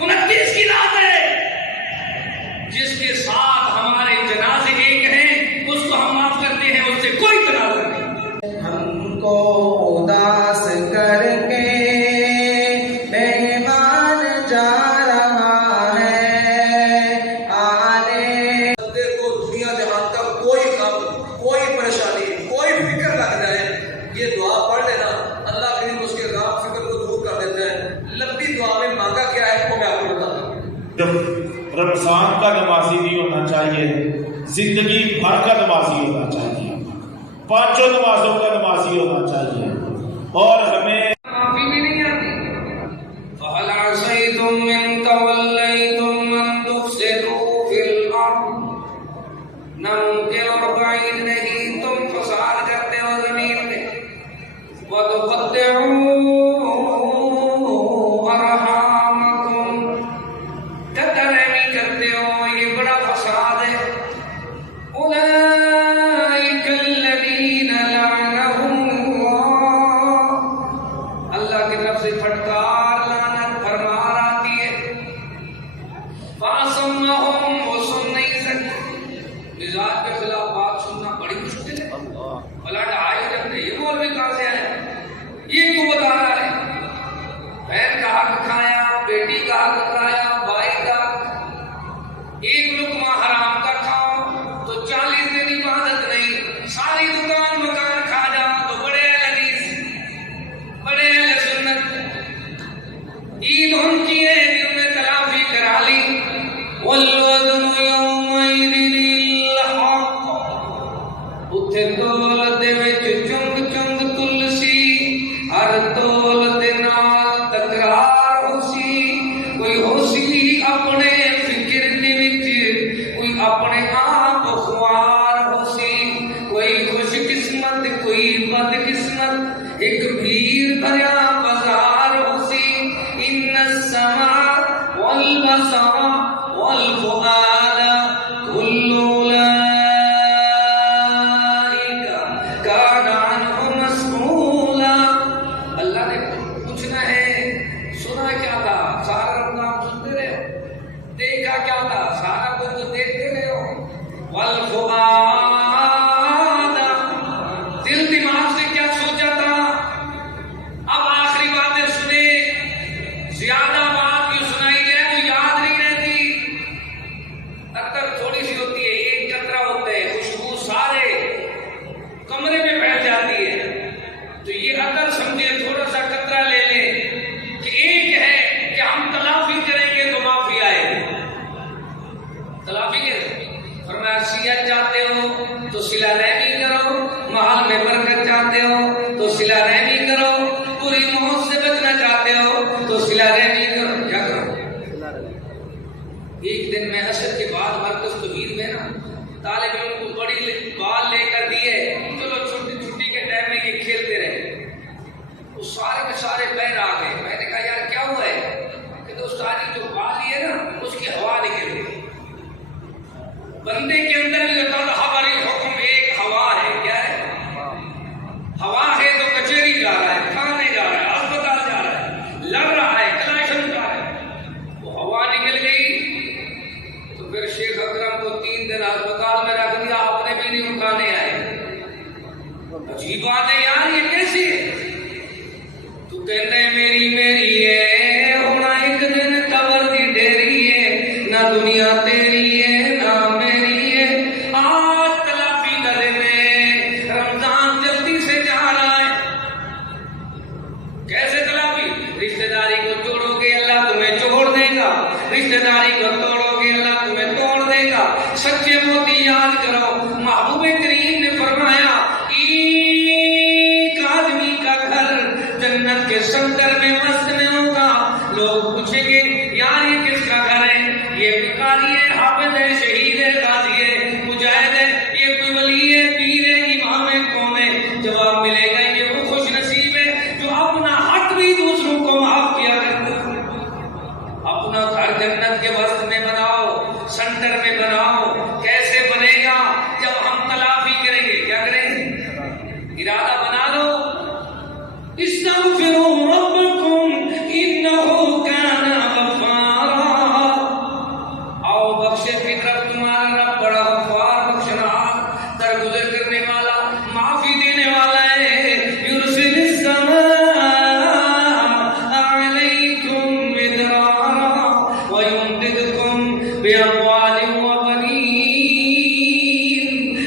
29 کی رات ہے جس کے ساتھ ہمارے جنازے ایک ہیں، اس کو ہم معاف کرتے ہیں، اس سے کوئی تنازع نہیں۔ ہم کو اداس کر کے مہمان جا رہا ہے، آنے بندے کو دنیا جہان کا کوئی غم، کوئی پریشانی، کوئی فکر لگ جائے، یہ دعا پڑھ لینا، اللہ کریم اس کے غم فکر کو دور کر دیتا ہے۔ لمبی دعا میں مانگا کیا ہے وہ میں آپ کو بتاتا ہوں۔ جب رمضان کا نمازی نہیں ہونا چاہیے، زندگی بھر کا نمازی ہونا چاہیے، 5 نمازوں کا نمازی ہونا چاہیے، اور ہمیں معافی بھی نہیں آتی۔ فَهَلْ عَصَيْتُمْ إِن تَوَلَّيْتُمْ أَن تُفْسِدُوا فِي الْأَرْضِ، ناممکن اور بعید نہیں تم فساد کرتے ہو زمین میں، وَتُقَطِّعُوا أَرْحَامَكُمْ، قطع رحمی کرتے ہو، یہ بڑا فساد ہے۔ أُولَئِكَ الَّذِينَ لَعَنَهُمُ اللَّهُ، اللہ کی طرف سے پھٹکار لعنت بھرمار آتی ہے۔ فَأَصَمَّهُمْ، وہ سن نہیں سکتے۔ مزاج کے خلاف بات سننا بڑی مشکل ہے۔ بھلا ڈھائی جب یہ مولوی کہاں سے آیا، یہ کیوں بتا رہا ہے؟ بہن کا حق کھایا، بیٹی کا حق کھایا، بھائی کا حق، ایک لقمہ حرام کا کھاؤ تو 40 دن عبادت نہیں، ساری دکان مکان کھا جاؤ تو بڑے اہل حدیث، بڑے اہل سنت۔ عید ان کی ہے، دن میں تلافی کرا لی۔ والوزن یومئذ الحق، اتھے دولت وچ چنگ چنگ تلسی، ہر دولت نال تکرار ہوسی، کوئی ہوسی اپنے فکر دے وچ، کوئی اپنے آپ خوار ہوسی، کوئی خوش قسمت کوئی بد قسمت، ایک بھیڑ بھریا بازار ہوسی۔ ان السمع والبصر والفؤاد كل اولئک کان عنہ مسئولا، اللہ نے پوچھنا ہے، سنا کیا تھا سارا رمضان سنتے رہے ہو، دیکھا کیا تھا سارا کچھ تو دیکھتے رہے ہو۔ والفؤاد، دل دماغ سے کیا سوچا تھا، اب آخری باتیں سنے، زیادہ بات کیوں سنائی جائے وہ یاد نہیں رہتی، اکثر تھوڑی سی ہوتی ہے، ایک قطرہ ہوتا ہے، خوشبو سارے کمرے میں پھیل جاتی ہے، تو یہ اگر سمجھے تھوڑا سا قطرہ لے لیں کہ ایک ہے کہ ہم تلافی کریں گے تو معافی آئے گی، تلافی کے فرمایا صحت چاہتے ہو تو صلہ رحمی کرو، محل میں برکت چاہتے ہو تو صلہ رحمی کرو، بری موت سے بچنا چاہتے ہو تو صلہ رحمی کرو۔ کیا کرو؟ ایک دن میں عصر کے بعد مرکز توحید میں نا طالب علم کو بڑی بال لے کر دیے، چلو چھٹی کے ٹائم میں یہ کھیلتے رہے، وہ سارے کے سارے پیر آ گئے۔ میں نے کہا یار کیا ہوا ہے؟ کہ استاد جو بال لیے نا اس کی ہوا نکل گئی۔ بندے کے اندر بھی ہوتا تھا ہماری حکم ایک ہوا ہے، کیا ہے؟ ہوا ہے تو کچہری جا رہا ہے، کھانے جا رہا ہے، اسپتال جا رہا ہے، لڑ رہا ہے، کلاش اٹھا رہا ہے، وہ ہوا نکل گئی تو پھر شیخ اکرم کو 3 دن اسپتال میں رکھ دیا، اپنے بھی نہیں اٹھانے آئے۔ عجیب بات ہے یار، یہ کیسی ہے؟ تو کہتے ہیں میری ہے ہونا ایک دن قبر دی ڈیری ہے، نہ دنیا تیری ہے نہ میری ہے، آج تلافی کرے میں، رمضان جلدی سے جا رہا ہے۔ کیسے تلافی؟ رشتہ داری کو توڑو گے اللہ تمہیں چھوڑ دے گا، رشتہ داری کو توڑو گے اللہ تمہیں توڑ دے گا۔ سچے موتی یاد کرو، محبوب کریم نے فرمایا ایک آدمی کا گھر جنت کے سمندر میں مست میں ہوگا، لوگ پوچھیں گے یار یہ کس کا گھر ہے؟ یہ بکاری ہے، حافظ ہے، شہید ہے، غازی ہے، مجاہد ہے، یہ کوئی ولی ہے، پیر ہے، امام ہے، کون ہے؟ جواب ملے گا یہ وہ خوش نصیب ہے جو اپنا حق بھی دوسروں کو معاف کیا کرتا ہے۔ اپنا گھر جنت کے وسط میں بناؤ، سنٹر میں بناؤ۔ کیسے بنے گا؟ جب ہم تلافی کریں گے۔ کیا کریں گے؟ ارادہ بنا لو، استغفروا ربکم انہ کان غفارا، بأموال وبنين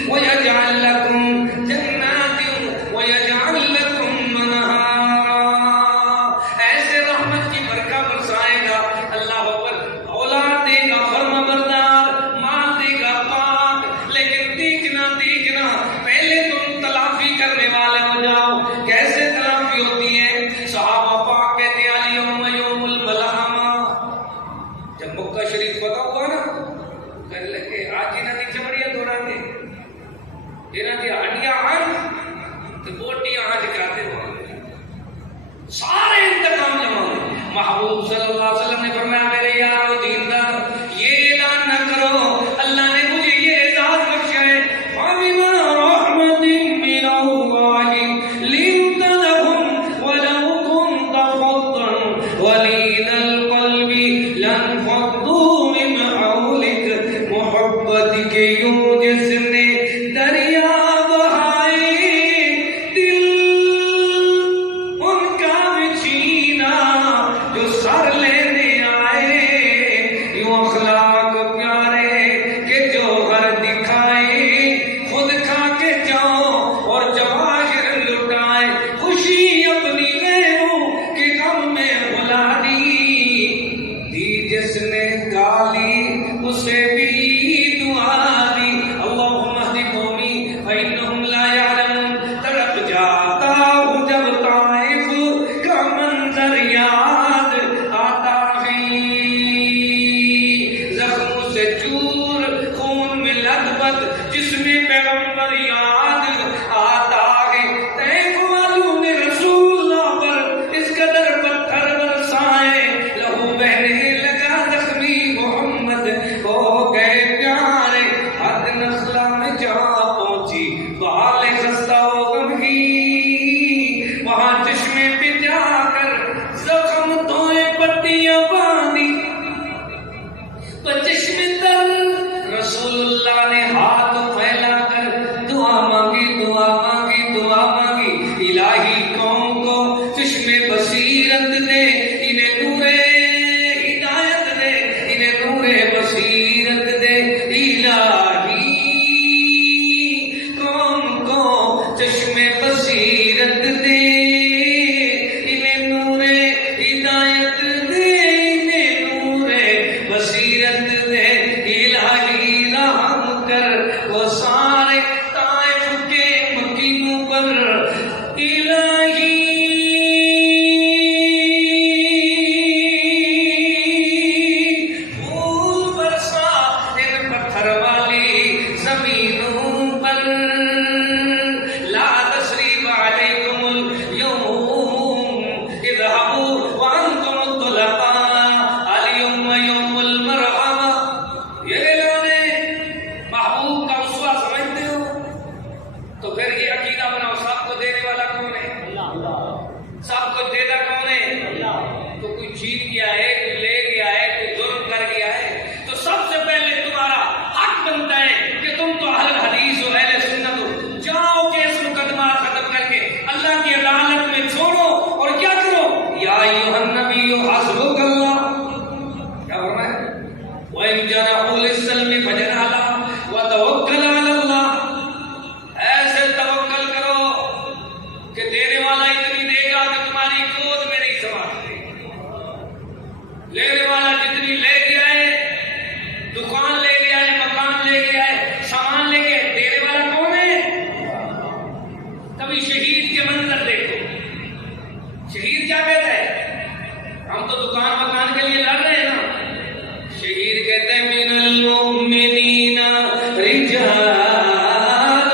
ويجعل لكم جنات ويجعل لكم انہارا. ایسے رحمت کی برکہ برسائے گا اللہ پر. اولاد دے گا فرما بردار، مال دے گا پاک، لیکن دیکھنا پہلے تم تلافی کرنے والے ہو جاؤ. کیسے تلافی ہوتی ہے؟ صحابہ پاک کہتے ہیں یوم الملحمہ. جب مکہ شریف پتا ہوا نا، کہنے لگے آج انہاں دی چمڑیاں توڑا دے، انہاں دی ہڈیاں آن تے بوٹیاں آج کرتے ہو. سارے انتقام جمع ہوئے. محبوب صلی اللہ علیہ وسلم نے فرمایا میرے یارو دیندار یہ اعلان نہ کرو، اللہ نے مجھے یہ اعزاز بخشا ہے فَبِمَا رَحْمَةٍ مِّنَ اللَّهِ لِنْتَ لَهُمْ وَلَوْ كُنْتَ فَظًّا غَلِيظَ الْقَلْبِ لَانفَضُّوا مِنْ حَوْلِكَ. محبت کے یوں جس نے دریا بہائے دل ان کا بچھینا جو سر لینے آئے. یوں اخلاق پیارے کہ جوہر دکھائے، خود کھا کے جاؤ اور جواہر لٹائے. خوشی اپنی غیروں کے غم میں بھلا دی جس نے گالی اسے بھی دعا دی. اللہم اہد قومی فإنہم لا یعلمون. تڑپ جاتا ہوں جب طائف کا منظر یاد آتا ہے. زخموں سے چور خون میں لطبت جس میں پیغمبر یاد آتا ہے. طیف والوں نے رسول اللہ پر اس قدر پتھر برسائے، لہو بہنے لگا زخمی محمد ہو گئے پیارے. حد نخلا میں جہاں پہنچی بحال خستہ و غمگین، وہاں چشمے پہ جا کر زخم دھوئے پٹیاں باندھی. چشمے تر رسول اللہ نے ہاتھ پھیلا کر دعا مانگی. الہی قوم کو چشمے بصیرت دے، انہیں نور ہدایت دے، انہیں نور بصیرت دے. الہی قوم کو چشمے بصیرت دے، انہیں نور ہدایت دے، انہیں نور بصیرت دے. الہی رحم کر وہ سارے طائف کے مکینوں پر. الہی پھول برسا ان پتھر والی زمینوں پر. لا تثریب علیکم اليوم اذهبوا وانتم طلقاء اليوم یوم المرحمہ. یہ اعلان ہے. محبوب کا اسوہ سمجھتے ہو تو پھر یہ عقیدہ بناؤ سب کو دینے والا کون ہے؟ سب کو دینا کون ہے؟ تو کوئی چھین گیا ہے، کوئی لے گیا ہے، کوئی ظلم کر گیا ہے، تو سب سے پہلے تمہارا حق بنتا ہے کہ تم تو اہل حدیث ہو، اہل سنت ہو. جاؤ کیس مقدمہ ختم کر کے اللہ کی عدالت میں چھوڑو اور کیا کرو؟ یا ایھا النبی حسبک اللہ. کیا فرمایا؟ وَإِن جَنَحُوا لِلسَّلْمِ فَاجْنَحْ لَهُ وَتَوَكَّلْ عَلَى اللَّهِ. ایسے توکل کرو کہ دینے والا اتنی دے گا کہ تمہاری گود میں نہیں سنبھال سکے. لینے والا جتنی لے گیا ہے، دکان لے گیا ہے، مکان لے گیا ہے، سامان لے گیا ہے، دینے والا کون ہے؟ کبھی شہید کے منظر دیکھو. شہید کیا کہتا ہے؟ ہم تو دکان مکان کے لیے لڑ رہے ہیں نا. شہید کہتے ہیں من المؤمنین رجال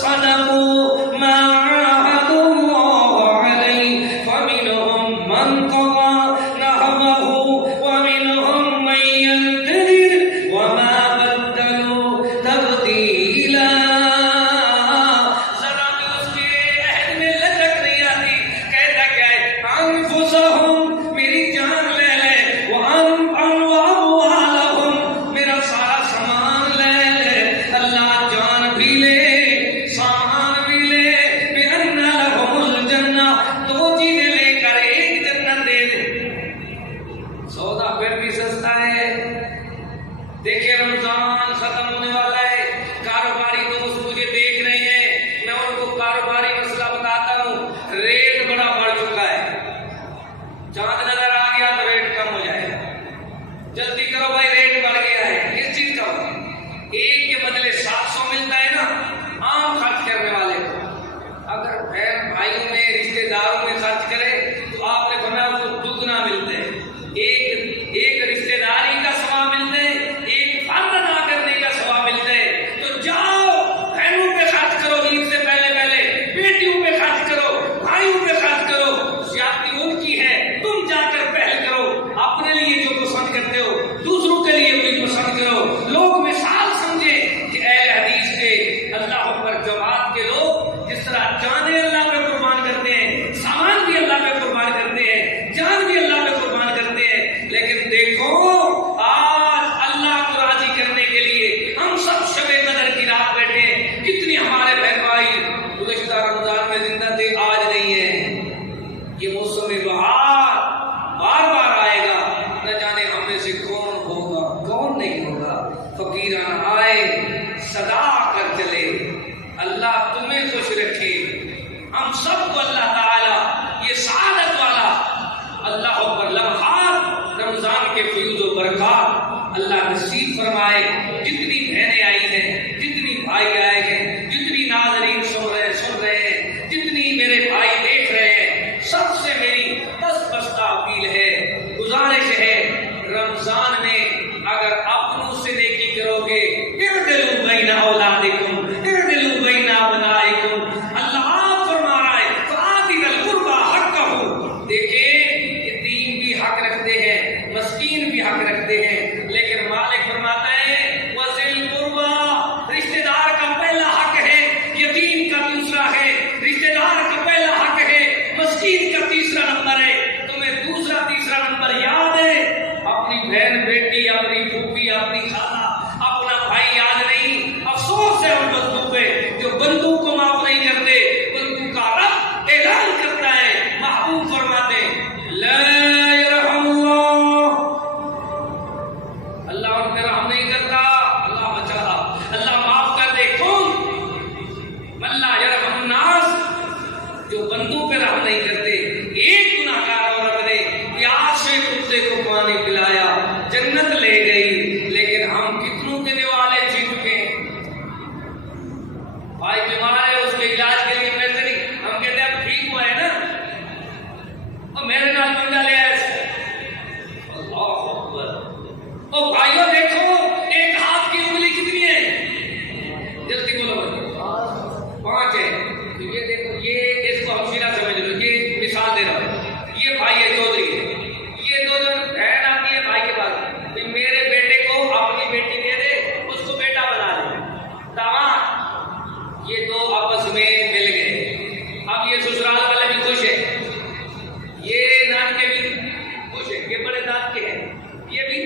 صدقوا ما عاهدوا الله عليه فمنهم من قضى نحبه ومنهم من ينتظر وما بدلوا تبديلا. ذرا بھی اس کے عہد میں لچک نہیں آتی. کہتا کیا ہے؟ انفسهم میری جان لے لے، واموالهم میرا سارا سامان لے لے. اللہ جان بھی لے، سامان بھی لے. بِأَنَّ لَهُمُ الْجَنَّةَ. دو چیزیں لے کر ایک جنت دے دے. سودا پھر بھی سستا ہے. دیکھیں رمضان ختم ہونے والا ہے، کاروباری دوست مجھے دیکھ رہے ہیں، میں ان کو کاروباری مسئلہ بتاتا ہوں، ریٹ بڑا بڑھ چکا ہے، چاند نظر آ گیا تو ریٹ کم ہو جائے گا، جلدی کرو بھائی ریٹ بڑھ گیا ہے۔ کس چیز کا؟ ایک کے بدلے 700 ملتا ہے نا عام خرچ کرنے والے کو، اگر بہن بھائیوں میں رشتے داروں میں خرچ کرے تو آپ نے فرمایا اس کو دگنا ملتا ہے، ایک رشتے داری کا ثواب ملتا ہے، ایک فرض ادا کرنے کا ثواب ملتا ہے۔ تو جاؤ بہنوں پہ خرچ کرو، عید سے پہلے بیٹیوں پہ خرچ کرو، بھائیوں پہ خرچ کرو، زیادتی ان کی ہے، تم جا کر پہل کرو، اپنے لیے جو پسند کرتے ہو دوسروں کے لیے بھی پسند کرو، لوگ مثال سمجھیں کہ اہل حدیث کے اللہ اکبر جماعت کے لوگ جس طرح جانیں اللہ پہ قربان کرتے ہیں، سامان بھی اللہ پہ قربان کرتے ہیں، جان بھی اللہ پہ قربان کرتے ہیں، لیکن دیکھو آج اللہ کو راضی کرنے کے لیے ہم سب شب قدر کی رات بیٹھے ہیں، کتنی ہمارے بہن بھائی گزشتہ رمضان میں زندہ تھے آج نہیں ہیں۔ یہ موسم بہار بار بار آئے گا، نہ جانے ہم میں سے کون ہوگا کون نہیں ہوگا۔ فقیران آئے صدا کر چلے، اللہ تمہیں خوش رکھے، ہم سب کو اللہ تعالی یہ سعادت والا اللہ اکبر لمحات رمضان کے فیوز و برکات اللہ نصیب فرمائے۔ جتنی بہنیں آئی ہیں، جتنی بھائی آئے ہیں، جتنی ناظرین سن رہے ہیں، جتنی میرے بھائی دیکھ رہے ہیں، سب سے میری بستہ اپیل ہے، گزارش ہے، رمضان میں اگر اپنوں سے نیکی کرو گے، اعدلوا بین اولادکم اعدلوا بین ابنائکم، اللہ آپ فرما رہا ہے فآت ذی القربى حقہ۔ دیکھیں یتیم بھی حق رکھتے ہیں، مسکین بھی حق رکھتے ہیں، لیکن مالک فرماتا ہے وذی القربى، رشتہ دار کا پہلا حق ہے، یتیم کا دوسرا ہے، رشتہ دار کا پہلا حق ہے، مسکین کا تیسرا نمبر ہے۔ تمہیں دوسرا تیسرا نمبر یاد ہے؟ اپنی بہن بیٹی، اپنی پھوپھی، اپنی خالہ، اپنا بھائی یاد نہیں؟ افسوس ہے ان بندوں پہ جو بندوں کو معاف نہیں کرتے۔ بندوں کا رب اعلان کرتا ہے، محبوب فرماتے لا یرحم اللہ ان پہ رحم نہیں کرتا، اللہ بچا، اللہ معاف کر دے۔ کون؟ من لا یرحم الناس، جو بندوں پہ رحم نہیں کرتے۔ ایک گناہ گار عورت نے پیاس سے کتے کو پانی پلایا، جنت لے گئی، لیکن ہم کتنوں کے دیوالے جی چکے ہیں۔ بھائی بیمار ہے، اس کے علاج کے لیے پیسے نہیں، ہم کہتے ہیں ٹھیک ہوا ہے نا، اور میرے نال بندہ لے آئے۔ اللہ اکبر۔ اور بھائیوں دیکھو ایک ہاتھ کی انگلی کتنی ہے؟ جلدی بولو بھائی، 5 ہے۔ تو یہ دیکھو، یہ اس کو ہم سیدھا سمجھ لو، یہ مثال دے رہا ہوں، یہ بھائی ہے چودھری ہے، یہ دو جن بہن آتی ہے بھائی کے پاس، کہ میرے بیٹے کو اپنی بیٹی دے دے، اس کو بیٹا بنا دے، داماد۔ یہ دو آپس میں مل گئے، اب یہ سسرال والے بھی خوش ہیں، یہ نان کے بھی خوش ہیں، یہ بڑے نان کے ہیں، یہ بھی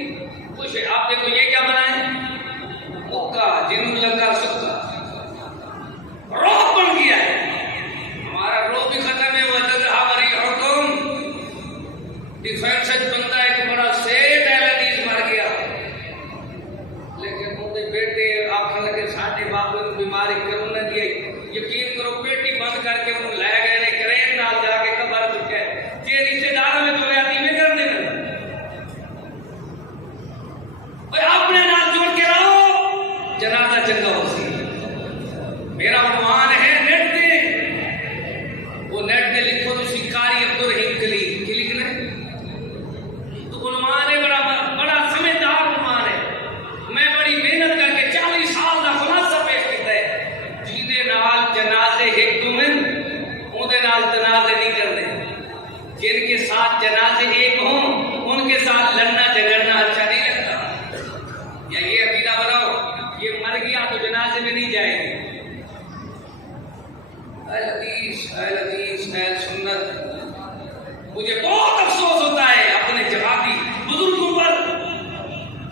خوش ہے۔ آپ دیکھو یہ کیا بنا ہے؟ مکہ، جنوں لگا سکا، روح بن گیا ہے۔ ہمارا روح بھی ختم ہے، وَتَذْهَبَ رِيحُكُمْ۔ ڈیفینس بندہ ایک بڑا سیٹ اہل حدیث مر گیا، لیکن ان کے بیٹے آخر لگے ساڈے باپ کو بیماری کروں نہ دی۔ یقین کرو پیٹی بند کر کے ان لے گئے نے کرین نال جا کے قبر چکے، یہ رشتے داروں میں جو یادی میں کر دے اپنے نال جوڑ کے رہو، جنازہ چنگا ہو سی۔ میرا عنوان ہے نیٹ پہ، وہ نیٹ پہ لکھو تو شکاری عبدالرحیم کلی کی لکھنا ہے، تو عنوان ہے بڑا سمجھدار عنوان ہے۔ میں بڑی محنت کر کے 40 سال کا خلاصہ پیش کیتا ہے، جیدے نال جنازے ایک دومن اودے نال تنازع نہیں کرنے، جن کے ساتھ جنازے ایک ہوں ان کے ساتھ لڑنا جھگڑنا اچھا نہیں لگتا۔ یا یہ عقیدہ بناؤ یہ مر گیا تو جنازے میں نہیں جائے گے۔ اہل حدیث، اہل حدیث، اہل سنت، مجھے بہت افسوس ہوتا ہے اپنے جہادی بزرگوں پر،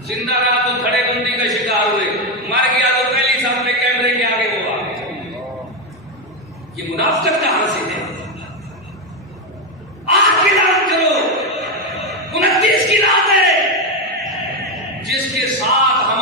زندہ رہا تو کھڑے بندی کا شکار ہوئے، مر گیا تو پہلی سامنے کیمرے کے آگے وہ آ گئے۔ یہ منافقت کہاں سے ہے؟ آج کی رات کرو، 29 کی رات ہے، جس کے ساتھ ہم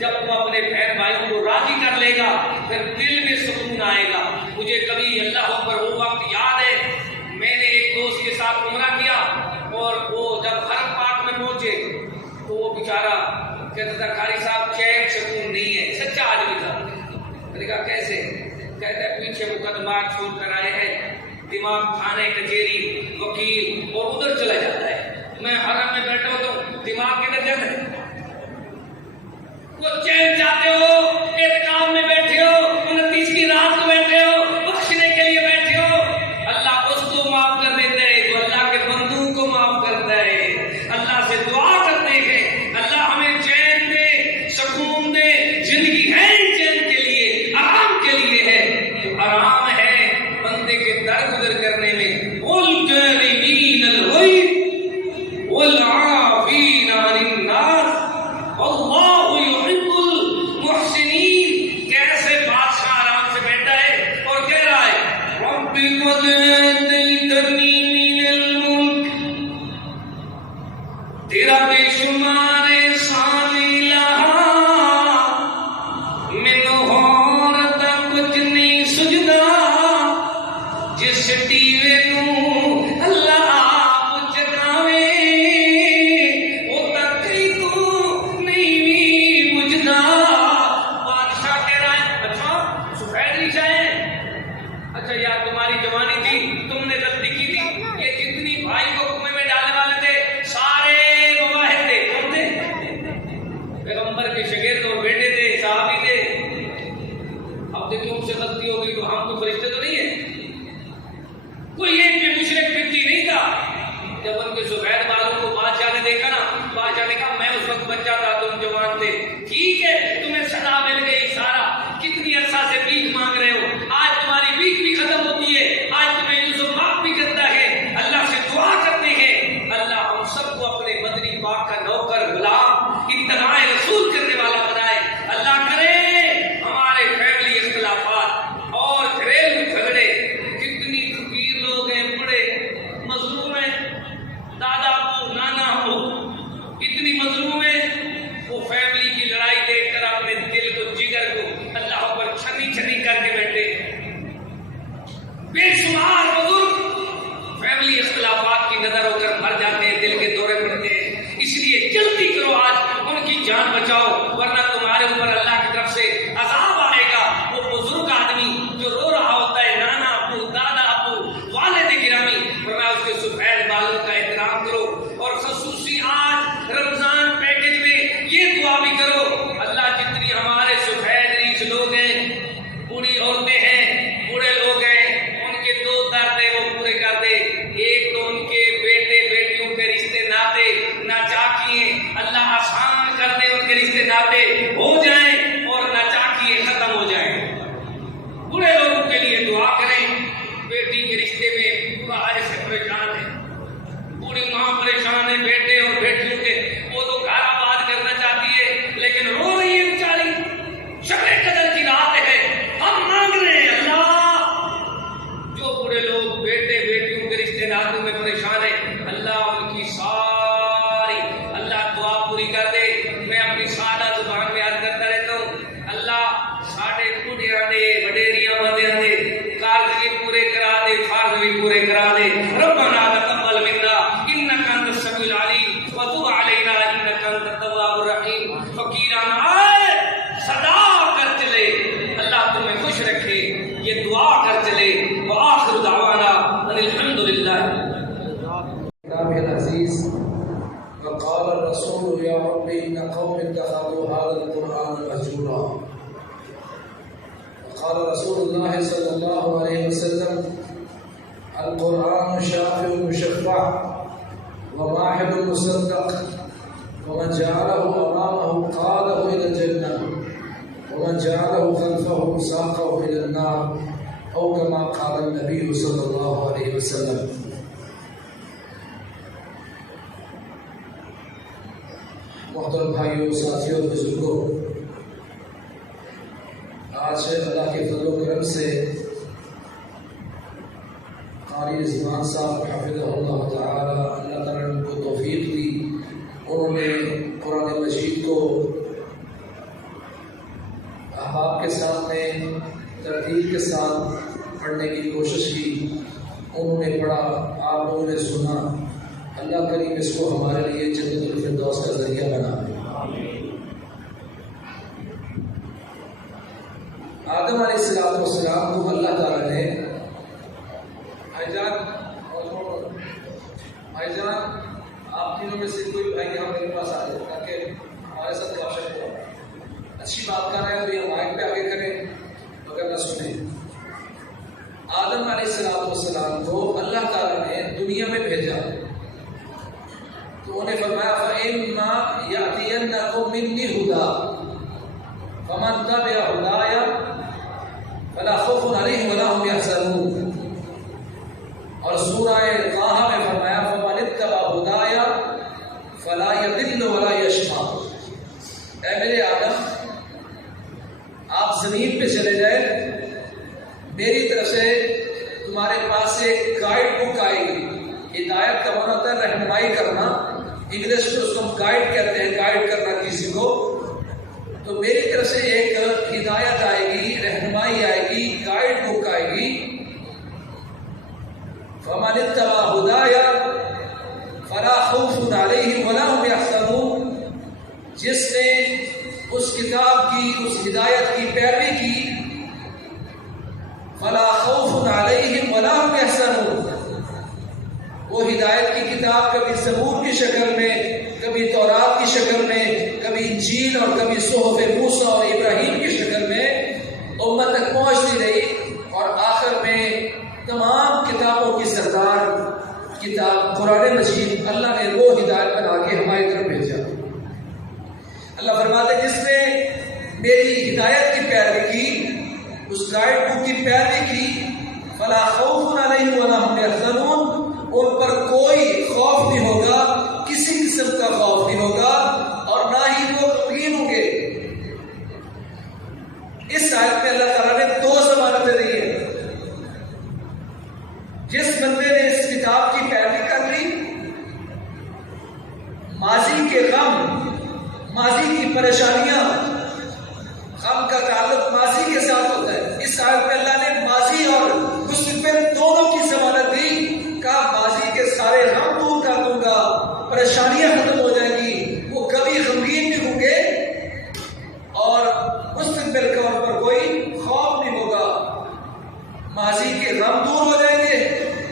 جب وہ اپنے بہن بھائیوں کو راضی کر لے گا پھر دل میں سکون آئے گا. مجھے کبھی اللہ اکبر وہ وقت یاد ہے، میں نے ایک دوست کے ساتھ عمرہ کیا اور وہ جب حرم پاک میں پہنچے تو وہ بیچارہ کہتا تھا قاری صاحب چین سکون نہیں ہے. سچا آدمی تھا. میں نے کہا کیسے؟ کہتا ہے پیچھے مقدمات چھوڑ کر آئے ہیں، دماغ تھانے کچہری وکیل اور ادھر چلا جاتا ہے. میں حرم میں بیٹھا ہوں تو دماغ کدھر جاتا ہے؟ وہ چین چاہتے ہو، اعتکاف میں بیٹھے ہو، 29 کی رات کو بیٹھے ہو، بخشنے کے لیے بیٹھے ہو. اللہ اس کو معاف کر دیتا ہے جو اللہ کے بندوں کو معاف کرتا ہے. اللہ سے دعا کرتے ہیں اللہ ہمیں چین دے، سکون دے. زندگی ہے چین کے لیے، آرام کے لیے ہے. تو آرام ہے بندے کے درگزر کرنے میں. والجانبین الغیب والعافین عن الناس واللہ یحب المحسنین. کیسے بادشاہ آرام سے بیٹھا ہے اور کہہ رہا ہے رب قد آتیتنی من الملک، تیرا بے شمار احسان الہا، مینوں ہور دا کچھ نہیں سجدا. جس ٹیوے نوں اللہ آپ جگاوے وہ تک تو نہیں بھی بجھدا. بادشاہ کہہ رہا ہے اچھا سفید ریشہ ہے، اچھا یار تمہاری جوانی تھی، تم نے غلطی کی تھی. یہ جتنی بھائی کو کنویں میں ڈالنے والے تھے سارے مواہد تھے. کون تھے؟ پیغمبر کے شاگرد اور بیٹے تھے، صحابی تھے. اب دیکھیں ان سے غلطی ہوگی تو ہم کوئی فرشتے تو نہیں ہیں. کوئی ایک بھی مشرک بنتی نہیں تھا. جب ان کے سفید بالوں کو بادشاہ نے دیکھا نا، بادشاہ نے کہا میں اس وقت بچہ تھا تم جوان تھے، ٹھیک ہے تمہیں سزا مل گئی. سارا کتنی عرصہ سے بھیک مانگ رہے ہو، آج تمہاری بھیک بھی ختم ہوتی ہے. آج تمہیں یوسف معاف بھی کرتا ہے. اللہ سے دعا کرتے ہیں اللہ ہم سب کو اپنے مدنی پاک کا نوکر غلام اتباع رسول کرنے والا بنائے. اللہ کرے ہمارے فیملی اختلافات اور گھریلو جھگڑے، کتنی فقیر لوگ ہیں، بڑے مظلوم ہیں، دادا ابو نانا ابو اتنی مظلوم ہیں، وہ فیملی کی لڑائی دیکھ کر اپنے دل کو جگر کو اللہ پر چھنی چھنی کر کے بیٹھے. بے شمار بزرگ فیملی اختلافات کی نظر ہو کر مر جاتے ہیں، دل کے دورے پڑتے ہیں. اس لیے جلدی کرو آج ان کی جان بچاؤ ورنہ تمہارے اوپر اللہ کی طرف سے عذاب آئے گا. وہ بزرگ آدمی جو رو رہا ہوتا ہے، نانا ابو دادا ابو والد گرامی، ورنہ اس کے سفید بالوں کا احترام کرو. اور خصوصی آج رمضان پیکج میں یہ دعا بھی کرو اللہ جتنی ہمارے سفید ریش لوگ ہیں، بوڑھی عورتیں ہیں، بوڑھے لوگ ہیں، ان کے دو درد ہیں وہ پورے کر دے. ایک تو ان کے بیٹے بیٹیوں کے رشتے ناطے ناچاکیے اللہ آسان کر دے، ان کے رشتے ناطے ہو جائیں اور ناچاکیے ختم ہو جائیں. بوڑھے لوگوں کے لیے دعا کریں. بیٹی کے رشتے میں پورا عرصہ پریشان ہے، بوڑھی ماں پریشان ہے، بیٹے اور بیٹیوں کے. وہ تو گھر آباد کرنا چاہتی ہے لیکن رو رہی ہے بیچاری. شب قدر کی رات ہے، ہم مانگ رہے ہیں اللہ جو بوڑھے لوگ بیٹے بیٹیوں کے رشتے ناتوں میں پریشان ہیں اللہ ان کی ساری اللہ دعا پوری کر دے. میں اپنی سادہ زبان میں یاد کرتا رہتا ہوں اللہ ساڑھے بوڑھیاں دے وڈیریاں بندیاں دے کارج بھی پورے کرا دے، فرض بھی پورے کرا دے. ربنا تقبل منا انک انت السمیع العلیم وتب علینا انک انت التواب الرحیم. فقیرانا صدا کر چلے اللہ تمہیں خوش رکھے، یہ دعا کر چلے. وآخر دعوانا ان الحمدللہ. کتاب العزیز وقال الرسول یا رب ان قوم اتخذوا هذا القرآن مهجورا. وقال رسول الله صلى الله عليه وسلم القرآن شافع مشفع وماحل مصدق ومن جعله أمامه قاده إلى الجنة ومن جعله خلفه ساقه إلى النار أو كما قال النبي صلى الله عليه وسلم. محترم بھائیوں، ساتھیوں، بزرگوں، آج اللہ کے فضل و کرم سے قاری رضوان صاحب حفظہ اللہ تعالی، اللہ تعالیٰ نے ان کو توفیق دی. انہوں نے قرآن مجید کو آپ کے سامنے ترتیب کے ساتھ پڑھنے کی کوشش کی، انہوں نے پڑھا، آپ لوگوں نے سنا۔ اللہ کریم اس کو ہمارے لیے جنت الفردوس کا ذریعہ بنا دے۔ آدم علیہ السلام کو اللہ تعالیٰ نے بھائی جان آپ تینوں میں سے کوئی بھائی یہاں میرے پاس آ جائے تاکہ ہمارے ساتھ باشد ہو، اچھی بات کر رہے ہیں تو یہ مائک پہ آگے کریں مگر نہ سنیں۔ آدم علیہ السلام کو اللہ تعالیٰ نے دنیا میں بھیجا تو انہیں فرمایا فَإِمَّا يَأْتِيَنَّكُم مِّنِّي هُدًى فَمَن تَبِعَ هُدَايَ فَلَا خَوْفٌ عَلَيْهِمْ وَلَا هُمْ يَحْزَنُونَ۔ اور سورہ طٰہٰ میں فرمایا فَمَنِ اتَّبَعَ هُدَايَ فَلَا يَضِلُّ وَلَا يَشْقَىٰ۔ اے میرے آدم، آپ زمین پہ چلے جائیں، میری طرف سے تمہارے پاس سے ایک گائیڈ بک آئے گی۔ ہدایت کا معنی ہوتا ہے رہنمائی کرنا، انگلش میں اس کو ہم گائیڈ کہتے ہیں، گائیڈ کرنا کسی کو۔ تو میری طرف سے ایک ہدایت آئے گی، رہنمائی آئے گی، گائیڈ بک آئے گی۔ فَمَنِ اتَّبَعَ هُدَايَ فَلَا خَوْفٌ عَلَيْهِمْ وَلَا هُمْ يَحْزَنُونَ۔ جس نے اس کتاب کی، اس ہدایت کی پیروی کی، فَلَا خَوْفٌ عَلَيْهِمْ وَلَا هُمْ يَحْزَنُونَ۔ وہ ہدایت کی کتاب کبھی زبور کی شکل میں، کبھی تورات کی شکل میں، کبھی انجیل اور کبھی صحف موسیٰ اور ابراہیم کی شکل میں امت تک پہنچتی رہی، اور آخر میں تمام کتابوں کی سردار کتاب قرآن مجید اللہ نے وہ ہدایت بنا کے ہماری طرف بھیجا۔ اللہ فرماتے ہیں جس نے میری ہدایت کی پیروی کی، اس گائیڈ بک کی پیروی کی، فلا خوف علیہم ولا ہم یحزنون، ان پر کوئی خوف نہیں ہوگا، کسی قسم کا خوف نہیں ہوگا، اور نہ ہی وہ غمگین ہوں گے۔ اس آیت میں اللہ تعالیٰ نے دو ضمانتیں دی ہیں۔ جس بندے نے اس کتاب کی پیروی کر لی، ماضی کے غم، ماضی کی پریشانیاں، غم کا تعلق ماضی کے ساتھ ہوتا ہے۔ اس آیت میں اللہ نے ماضی اور مستقبل دونوں کی ضمانت دی، کہا ماضی کے سارے غم دور کر دوں گا، پریشانیاں ختم ہو جائیں گی، وہ کبھی غمگین نہیں ہوں گے، اور مستقبل کا ان پر کوئی خوف نہیں ہوگا۔ ماضی کے غم دور ہو جائیں گے،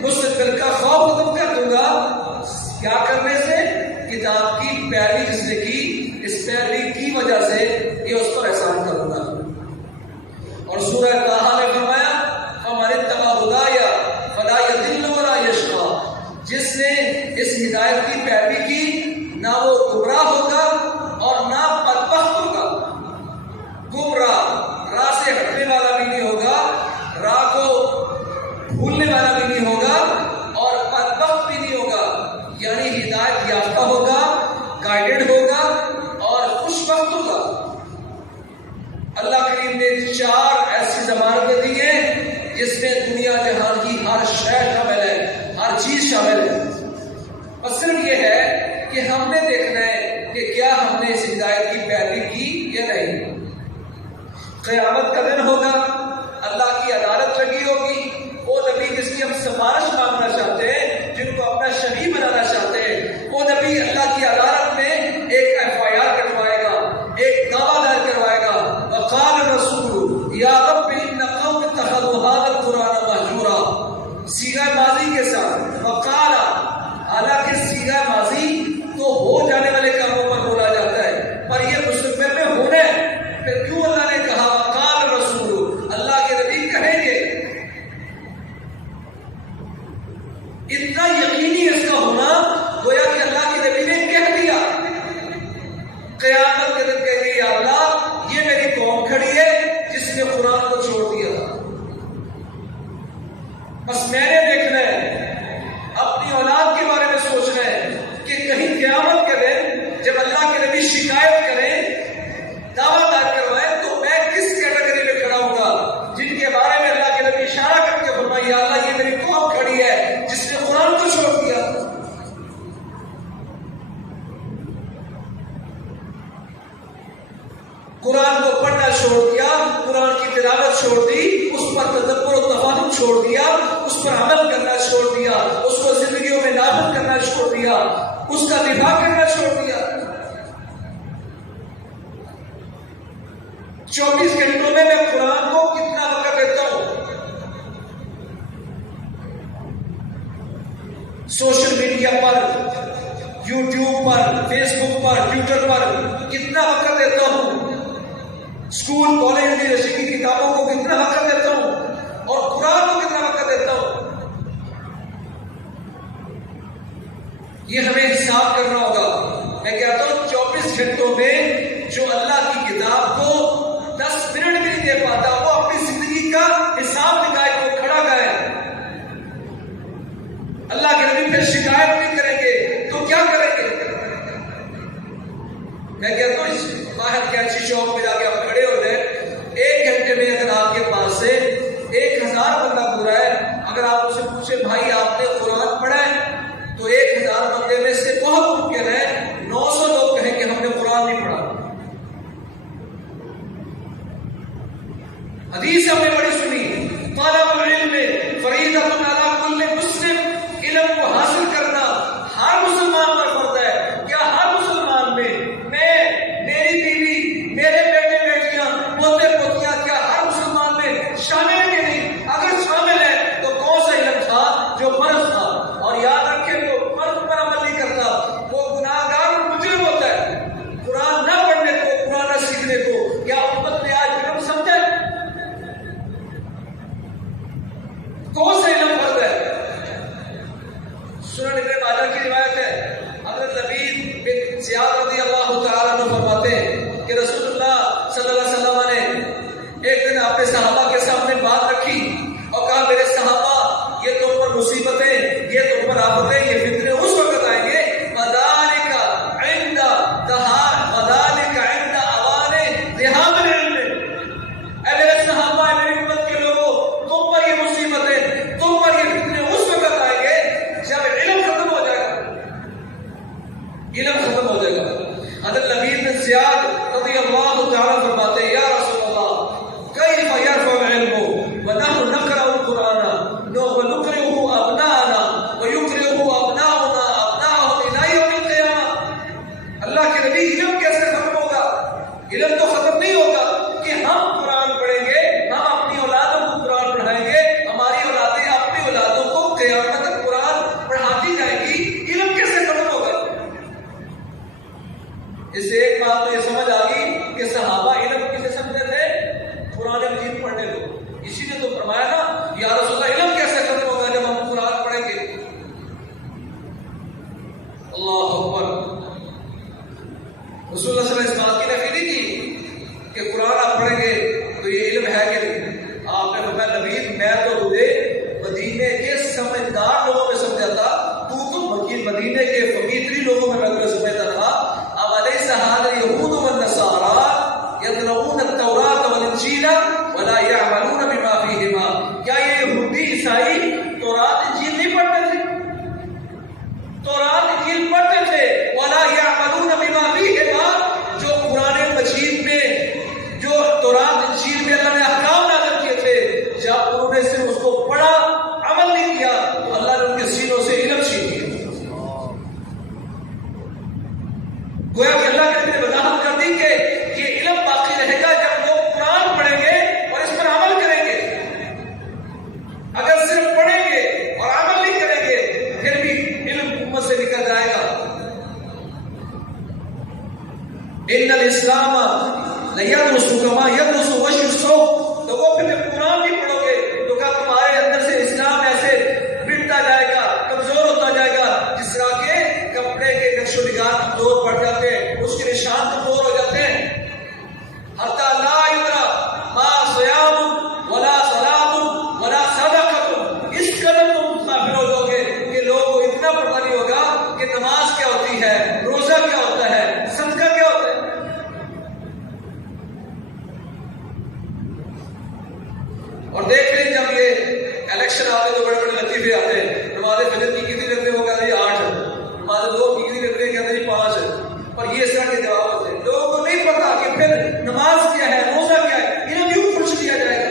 مستقبل کا خوف ختم کر دوں گا۔ کیا کرنے سے؟ کتاب کی پیروی جس نے کی، اس پیروی کی وجہ سے یہ اس پر احسان کروں گا۔ اور سورہ طٰہٰ میں فرمایا فَمَنِ اتَّبَعَ هُدَايَ فَلَا يَضِلُّ وَلَا يَشْقَىٰ۔ جس نے اس ہدایت کی پیروی کی، نہ وہ گمراہ ہوگا اور نہ بدبخت ہوگا۔ گمراہ راہ سے ہٹنے والا بھی نہیں ہوگا، راہ کو بھولنے والا بھی نہیں ہوگا، اور بدبخت بھی نہیں ہوگا، یعنی ہدایت یافتہ ہوگا، گائیڈڈ ہوگا اور خوشبخت ہوگا۔ اللہ کریم نے 4 ایسی ضمانتیں دی ہیں جس میں دنیا جہان کی ہر شے شامل ہے، ہر چیز شامل ہے۔ بس صرف یہ ہے کہ ہم نے دیکھنا ہے کہ کیا ہم نے اس ہدایت کی پیروی کی یا نہیں۔ قیامت کا دن ہوگا، اللہ کی عدالت لگی ہوگی، وہ نبی جس کی ہم سفارش مانگنا چاہتے ہیں، جن کو اپنا شفیع بنانا چاہتے ہیں، وہ نبی اللہ کی عدالت میں ایک FIR کٹوائے گا، ایک دعویٰ دائر کروائے گا۔ وقال الرسول یا رب ان قوم اتخذوا هذا القرآن مہجورا، صیغہ ماضی کے ساتھ وقال، حالانکہ صیغہ ماضی تو ہو جانے والے کاموں پر بولا جاتا ہے، پر یہ مستقبل میں ہونا ہے، پھر کیوں اللہ نے کہا وقال الرسول، اللہ کے نبی کہیں گے؟ اتنا یقینی اس کا ہونا گویا کہ اللہ کے نبی نے کہہ دیا۔ چھوڑ دی، اس پر تدبر و تفہم چھوڑ دیا، اس پر عمل کرنا چھوڑ دیا، اس کو زندگیوں میں نافذ کرنا چھوڑ دیا، اس کا دفاع کرنا چھوڑ دیا۔ 24 گھنٹوں میں قرآن کو کتنا وقت دیتا ہوں؟ سوشل میڈیا پر، یوٹیوب پر، فیس بک پر، ٹویٹر پر کتنا وقت دیتا ہوں؟ اسکول کالج یونیورسٹی کی کتابوں کو کتنا وقت دیتا ہوں؟ اور قرآن کو کتنا وقت دیتا ہوں؟ یہ ہمیں حساب کرنا ہوگا۔ میں کہتا ہوں 24 گھنٹوں میں جو اللہ کی کتاب کو 10 منٹ بھی نہیں دے پاتا، وہ اپنی زندگی کا حساب نکالے کو کھڑا کرے۔ اللہ کے نبی پھر شکایت نہیں کریں گے تو کیا کریں گے؟ میں کہتا ہوں باہر کینچی چوک میں جا کے آپ کھڑے ہو جائیں، 1 گھنٹے میں اگر آپ کے پاس سے 1000 بندہ پورا ہے، اگر آپ اسے پوچھے بھائی آپ نے قرآن پڑھا ہے، تو 1000 بندے میں سے بہت ممکن ہے 900 لوگ کہیں کہ ہم نے قرآن نہیں پڑھا۔ حدیث ہم نے بڑی سنی، طالب العلم فریضۃ علی کل مسلم، علم کو حاصل کرنا ہر مسلمان پر فرض ہے۔ کیا ہر مسلمان میں میری بیوی، میرے بیٹے بیٹیاں، پوتے پوتیاں، کیا ہر مسلمان میں شامل ہے کہ نہیں؟ اگر شامل ہے تو کون سا علم تھا جو فرض تھا؟ اور یاد رکھیں جو فرض پر عمل نہیں کرتا وہ گناہگار اور مجرم ہوتا ہے۔ قرآن نہ پڑھنے کو، قرآن نہ سیکھنے کو کیا امت نے آج علم سمجھا؟ کون سا علم فرض ہے؟ سنن ابن ماجہ کی روایت ہے، حضرت لبید بن زیاد رضی اللہ تعالیٰ عنہ فرماتے ہیں کہ رسول اللہ صلی اللہ علیہ وسلم نے ایک دن اپنے صحابہ کے سامنے بات رکھی اور کہا میرے صحابہ، یہ تم پر مصیبتیں، یہ تم پر آفتیں، یہ فتنے اس وقت آئیں گے وَذَلِكَ عِنْدَ أَوَانِ ذِهَابِ الْعِلْمِ۔ اے میرے صحابہ، اے میری امت کے لوگوں، تم پر یہ مصیبتیں، تم پر یہ فتنے اس وقت آئیں گے جب علم ختم ہو جائے گا، علم ختم ہو جائے گا۔ حضرت لبید بن زیاد رضی اللہ تعالیٰ فرماتے ہیں یا رسول اللہ کیف یرفع العلم ونحن نقرأ القرآن ونقرئه ابناءنا ويقرئه ابناؤنا ابناءهم الى يوم القیامہ۔ اللہ کے نبی، علم کیسے ختم ہوگا؟ علم تو ختم نہیں ہوگا کہ ہم قرآن پڑھیں گے، ہم اپنی اولادوں کو قرآن پڑھائیں گے، ہماری اولادیں اپنی اولادوں کو قیامت تک قرآن پڑھاتی جائیں گی۔ علم کیسے ختم ہوگا؟ اس سے ایک بات تو یہ سمجھ آ گئی کہ صحابہ علم کسے سمجھتے تھے؟ قرآن مجید پڑھنے کو۔ اسی نے تو فرمایا نا یا رسول اللہ علم کیسے ختم ہوگا جب ہم قرآن پڑھیں گے؟ اللہ اکبر۔ رسول اللہ صلی اللہ علیہ وسلم اس بات کی نفی نہیں کی کہ قرآن آپ پڑھیں گے تو یہ علم ہے کہ نہیں۔ آپ نے فرمایا نبی میں تو تجھے مدینے کے سمجھدار لوگوں میں سمجھا تھا، تو مدینے کے فقیری لوگوں میں تمہیں سمجھتا تھا۔ اب الیس ھذا اليهود والنصارى يتلون التوراة والانجیل ولا يعملون بما فيهما۔ کیا یہ یہودی عیسائی تورات انجیل نہیں پڑھتے تھے؟ تورات انجیل پڑھتے تھے، ولا يعملون بما فيهما، جو قرآن مجید میں، جو تورات انجیل میں اللہ نے احکام نازل کیے تھے، جب انہوں نے صرف اس کو پڑھا، عمل نہیں کیا، تو اللہ نے ان کے سینوں سے علم چھین لیا۔ گویا کہ اللہ کے نے وضاحت کر دی کہ یہ علم باقی رہے گا جب لوگ قرآن پڑھیں گے اور اس پر عمل کریں گے۔ اگر صرف پڑھیں گے اور عمل نہیں کریں گے پھر بھی علم امت سے نکل جائے گا۔ ان الاسلام لیدرس کما یدرس وشی الصوت، تو وہ پھر قرآن نہیں پڑھو گے تو کیا تمہارے اندر سے اسلام ایسے مٹتا جائے گا، کمزور ہوتا جائے گا، جس طرح کے کپڑے کے نقش و نگار کمزور پڑ جاتے ہیں، اس کے نشان کمزور ہو جاتے ہیں۔ حتی لا یدرا ما صیام ولا صلاۃ ولا صدقۃ، اس قدر تم کافر ہو جاؤ گے کہ لوگوں کو اتنا پتہ نہیں ہوگا کہ نماز کیا ہوتی ہے، روزہ کیا ہوتا ہے، صدقہ کیا ہوتا ہے۔ اور دیکھ لیں جب یہ الیکشن آتے تو بڑے بڑے لطیفے آتے ہیں، نماز فجر کی کتنی رکھتے وہ کہتے ہیں 8، نماز دو کی کتنی رکھتے کہتے ہیں 5، اور یہ اس طرح کے جواب ہوتے ہیں۔ لوگوں کو نہیں پتا کہ پھر نماز کیا ہے، روزہ کیا ہے، انہیں کیوں پوچھ لیا جائے گا۔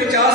50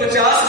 50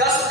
10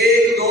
1-2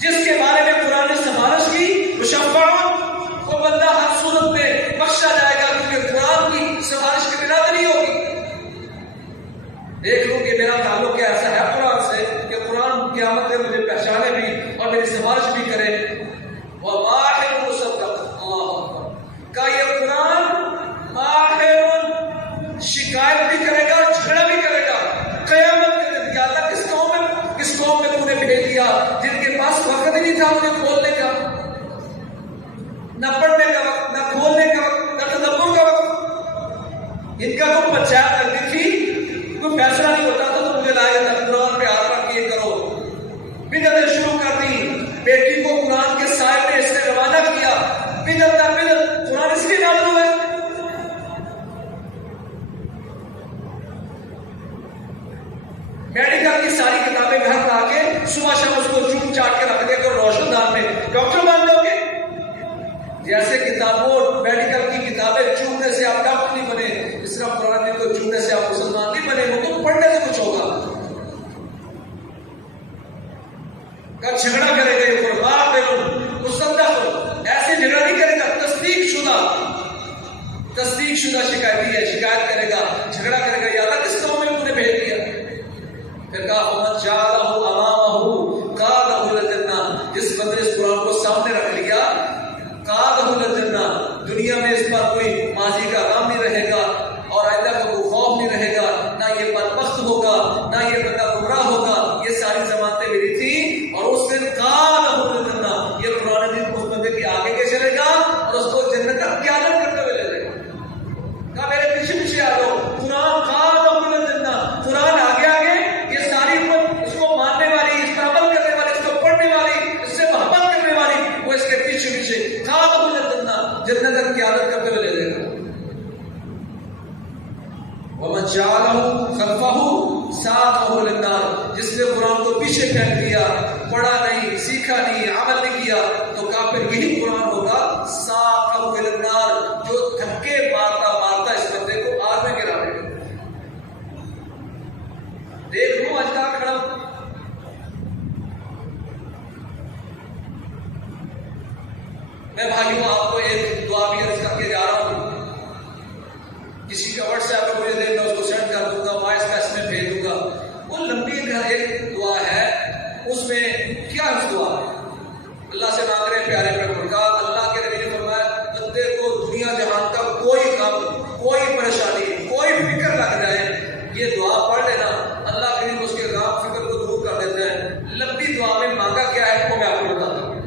جس کے بارے میں قرآن نے سفارش کی مشفع، وہ بندہ ہر صورت میں بخشا جائے گا، کیونکہ قرآن کی سفارش کے بنا نہیں ہوگی۔ دیکھ لوں کہ میرا تعلق کیا ایسا ہے قرآن سے کہ قرآن قیامت میں مجھے پہچانے بھی اور میری سفارش بھی کرے۔ وَمَاحِرٌ مُصَدَّقٌ، اللہ اکبر، کا یہ قرآن ماہر شکایت بھی کرے گا، جھگڑا بھی کرے گا قیامت کے دن، یا اللہ کس قوم میں تو نے بھیج دیا جن کے پاس وقت ہی نہیں تھا انہیں کھولنے کا، نہ پڑھنے کا وقت، نہ کھولنے کا وقت، نہ تدبر کا وقت۔ ان کا کوئی پنچایت لگتی تھی، کوئی فیصلہ نہیں ہوتا تھا تو مجھے لایا جاتا قرآن پہ ہاتھ رکھ کے کرو، بدعتیں شروع کر دی، بیٹی کو قرآن کے سائے میں اس نے روانہ کیا، بدعت نہ بدعت، قرآن اس لیے نازل ہوا ہے۔ میڈیکل کی ساری کتابیں گھر لا کے صبح شام اس کو چوم چاٹ کے رکھ دے کر روشن دان میں ڈاکٹر مان لو گے۔ جیسے کتابوں میڈیکل کی کتابیں چومنے سے آپ ڈاکٹر نہیں بنے، اس طرح قرآن کو چومنے سے آپ مسلمان نہیں بنے، وہ تو پڑھنے سے کچھ ہوگا۔ کا جھگڑا کرے گا یہ قرآن مصدق، ایسے جھگڑا نہیں کرے گا، تصدیق شدہ شکایتی ہے، شکایت کرے گا، جھگڑا کرے گا، یا اللہ کس قوم میں تم نے بھیج دیا۔ پھر کہا فمن جعلہ امامہ قادہ للجنہ، جس بندے نے اس قرآن کو سامنے رکھ لیا قادہ للجنہ، دنیا میں اس پر کوئی ماضی کا غم نہیں رہے گا اور آئندہ کا کوئی خوف نہیں رہے گا، نہ یہ بدبخت ہوگا، نہ یہ بندہ گمراہ ہوگا، یہ ساری ضمانتیں میری تھی، اور اس دن قادہ للجنہ، یہ قرآن دن اس بندے کے آگے کے چلے گا اور اس کو جنت کا قیادت کرتے ہوئے لے جائے گا۔ کہا میرے پیچھے پیچھے آ جاؤ، قرآن قادہ للجنہ، قرآن آگے آگے، یہ ساری امت اس کو ماننے والی، اس پر عمل کرنے والی، اس کو پڑھنے والی، اس سے محبت کرنے والی، وہ اس کے پیچھے پیچھے قادہ للجنہ، جنت کی قیادت کرتے ہوئے لے جائے گا۔ وَمَنْ جَعَلَهُ خَلْفَهُ سَاقَهُ لِلنَّارِ، جس نے قرآن کو پیچھے پھینک دیا، پڑھا نہیں، سیکھا نہیں، عمل نہیں کیا، تو کافر یہی قرآن ہوگا سَاقَهُ لِلنَّارِ، جو دھکے مارتا مارتا اس بندے کو آگ میں گرا دے گا۔ دیکھ لو آج کا کھڑا، میں بھائیوں آپ کو ایک دعا بھی عرض کر کے جا رہا ہوں، کسی کا واٹس ایپ پہ مجھے دے میں اس کو سینڈ کر دوں گا، وائس میسج میں بھیج دوں گا، وہ لمبی ایک دعا ہے، اس میں کیا دعا ہے؟ اللہ سے مانگ رہے پیارے پیغمبر، اللہ کے نبی نے فرمایا بندے کو دنیا جہان کا کوئی غم، کوئی پریشانی، کوئی فکر لگ جائے، یہ دعا پڑھ لینا، اللہ کے نبی اس کے غم فکر کو دور کر دیتا ہے۔ لمبی دعا میں مانگا کیا ہے وہ میں آپ کو بتاتا ہوں۔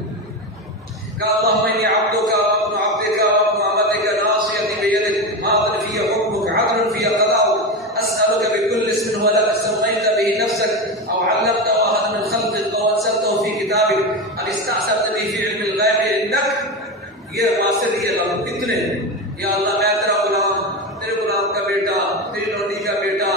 کہا اللہم انی عبدک وابن عبدک وابن امتک ناصیتی بیدک ماض فی حکمک عدل فی قضاؤک اسألک بکل اسم هو لک سمیت به نفسک او علمته احدا من خلقک او انزلته فی کتابک ام استأثرت به فی علم الغیب عندک۔ یہ واسطے یہ لفظ کتنے، یا اللہ میں تیرا غلام، تیرے غلام کا بیٹا، تیری لونڈی کا بیٹا،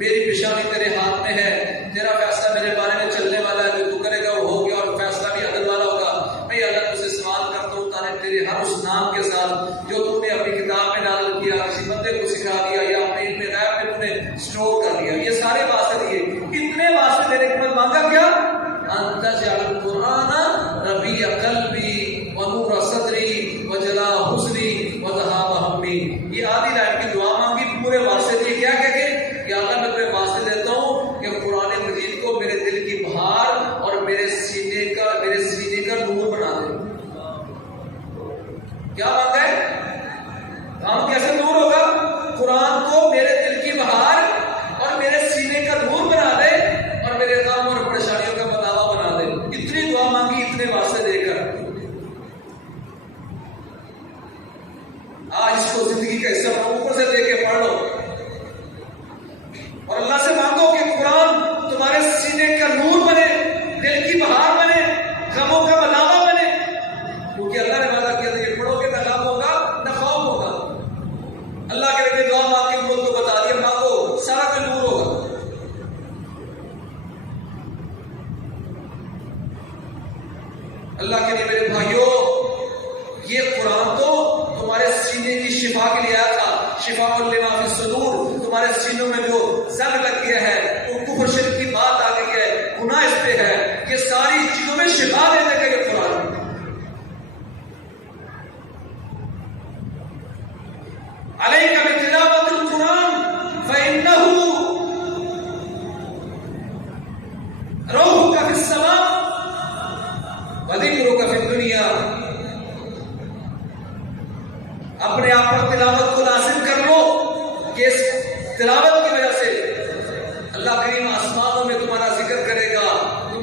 میری پیشانی تیرے ہاتھ میں ہے، تیرا فیصلہ میرے بارے میں چلنے والا ہے، جو تو کرے گا وہ ہو گیا اور فیصلہ بھی عدل والا ہوگا۔ میں اللہ تجھ سے سوال کرتا ہوں تاکہ تیرے ہر اس نام کے ساتھ جو تو نے اپنی کتاب میں نازل کیا، کسی بندے کو سکھا دیا یا اپنے علم غیب میں تو نے اسٹور کر دیا، یہ سارے واسطے دیے، اتنے واسطے دینے کے بعد مانگا کیا؟ انت جعل القرآن ربیع قلبی ونور صدری وجلاء حزنی وذہاب ہمی۔ یہ آدھی لائن کی دعا مانگی، پورے واسطے دیے، کیا کہہ کے کہ اللہ میں تمہیں واسطے دیتا ہوں کہ قرآن مجید کو میرے دل کی بہار اور میرے سینے کا نور بنا دے۔ کیا بات ہے؟ کام کیسے دور ہوگا؟ قرآن کو میرے دل کی بہار اور میرے سینے کا نور بنا دے اور میرے غم اور پریشانیوں کا بداوا بنا دے۔ اتنی دعا مانگی، اتنے واسطے دے کر آج اس کو زندگی کا حصہ اوپر سے دے کے پڑھ لو اور اللہ سے مانگو کہ قرآن تمہارے سینے کا نور بنے، دل کی بہار بنے، غموں کا بداوا بنے، کیونکہ اللہ نے وعدہ کیا تھا یہ پڑھو گے نہ غم ہوگا نہ خوف ہوگا۔ اللہ کے نبی دعا مانگ کے امت کو بتا دیا مانگو، سارا کوئی نور ہوگا۔ اللہ کے نبی میرے بھائیوں، یہ قرآن تو تمہارے سینے کی شفا کے لیے آیا تھا، شفاء لما فی الصدور، تمہارے سینوں میں جو زنگ لگ گیا ہے، وہ کفر شرک کی بات آ گئی ہے، گناہ اس پہ ہے، یہ ساری چیزوں میں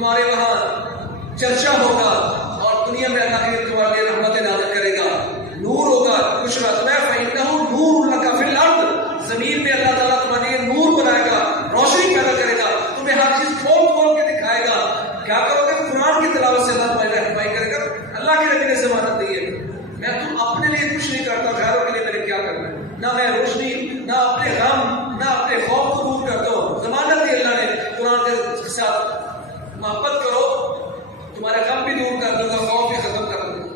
تمہارے وہاں چرچا ہوگا اور دنیا میں اللہ کے تمہارے لیے رحمت نازل کرے گا، نور ہوگا، کچھ رتبہ فإنه نور لك في الارض، زمین میں اللہ تعالیٰ تمہارے لیے نور بنائے گا، روشنی پیدا کرے گا، تمہیں ہر چیز کھول کھول کے دکھائے گا۔ کیا کرو گے؟ قرآن کی تلاوت سے اللہ تمہاری رہنمائی کرے گا۔ اللہ کے نبی نے ضمانت دی ہے، میں تم اپنے لیے کچھ نہیں کرتا، غیروں کے لیے میں نے کیا کرنا ہے، نہ میں روشنی، نہ اپنے غم، نہ اپنے خوف کو دور کرتا ہوں۔ ضمانت دی اللہ نے قرآن کے ساتھ، محبت کرو تمہارے غم بھی دور کر دوں گا، خوف بھی ختم کر دوں گا۔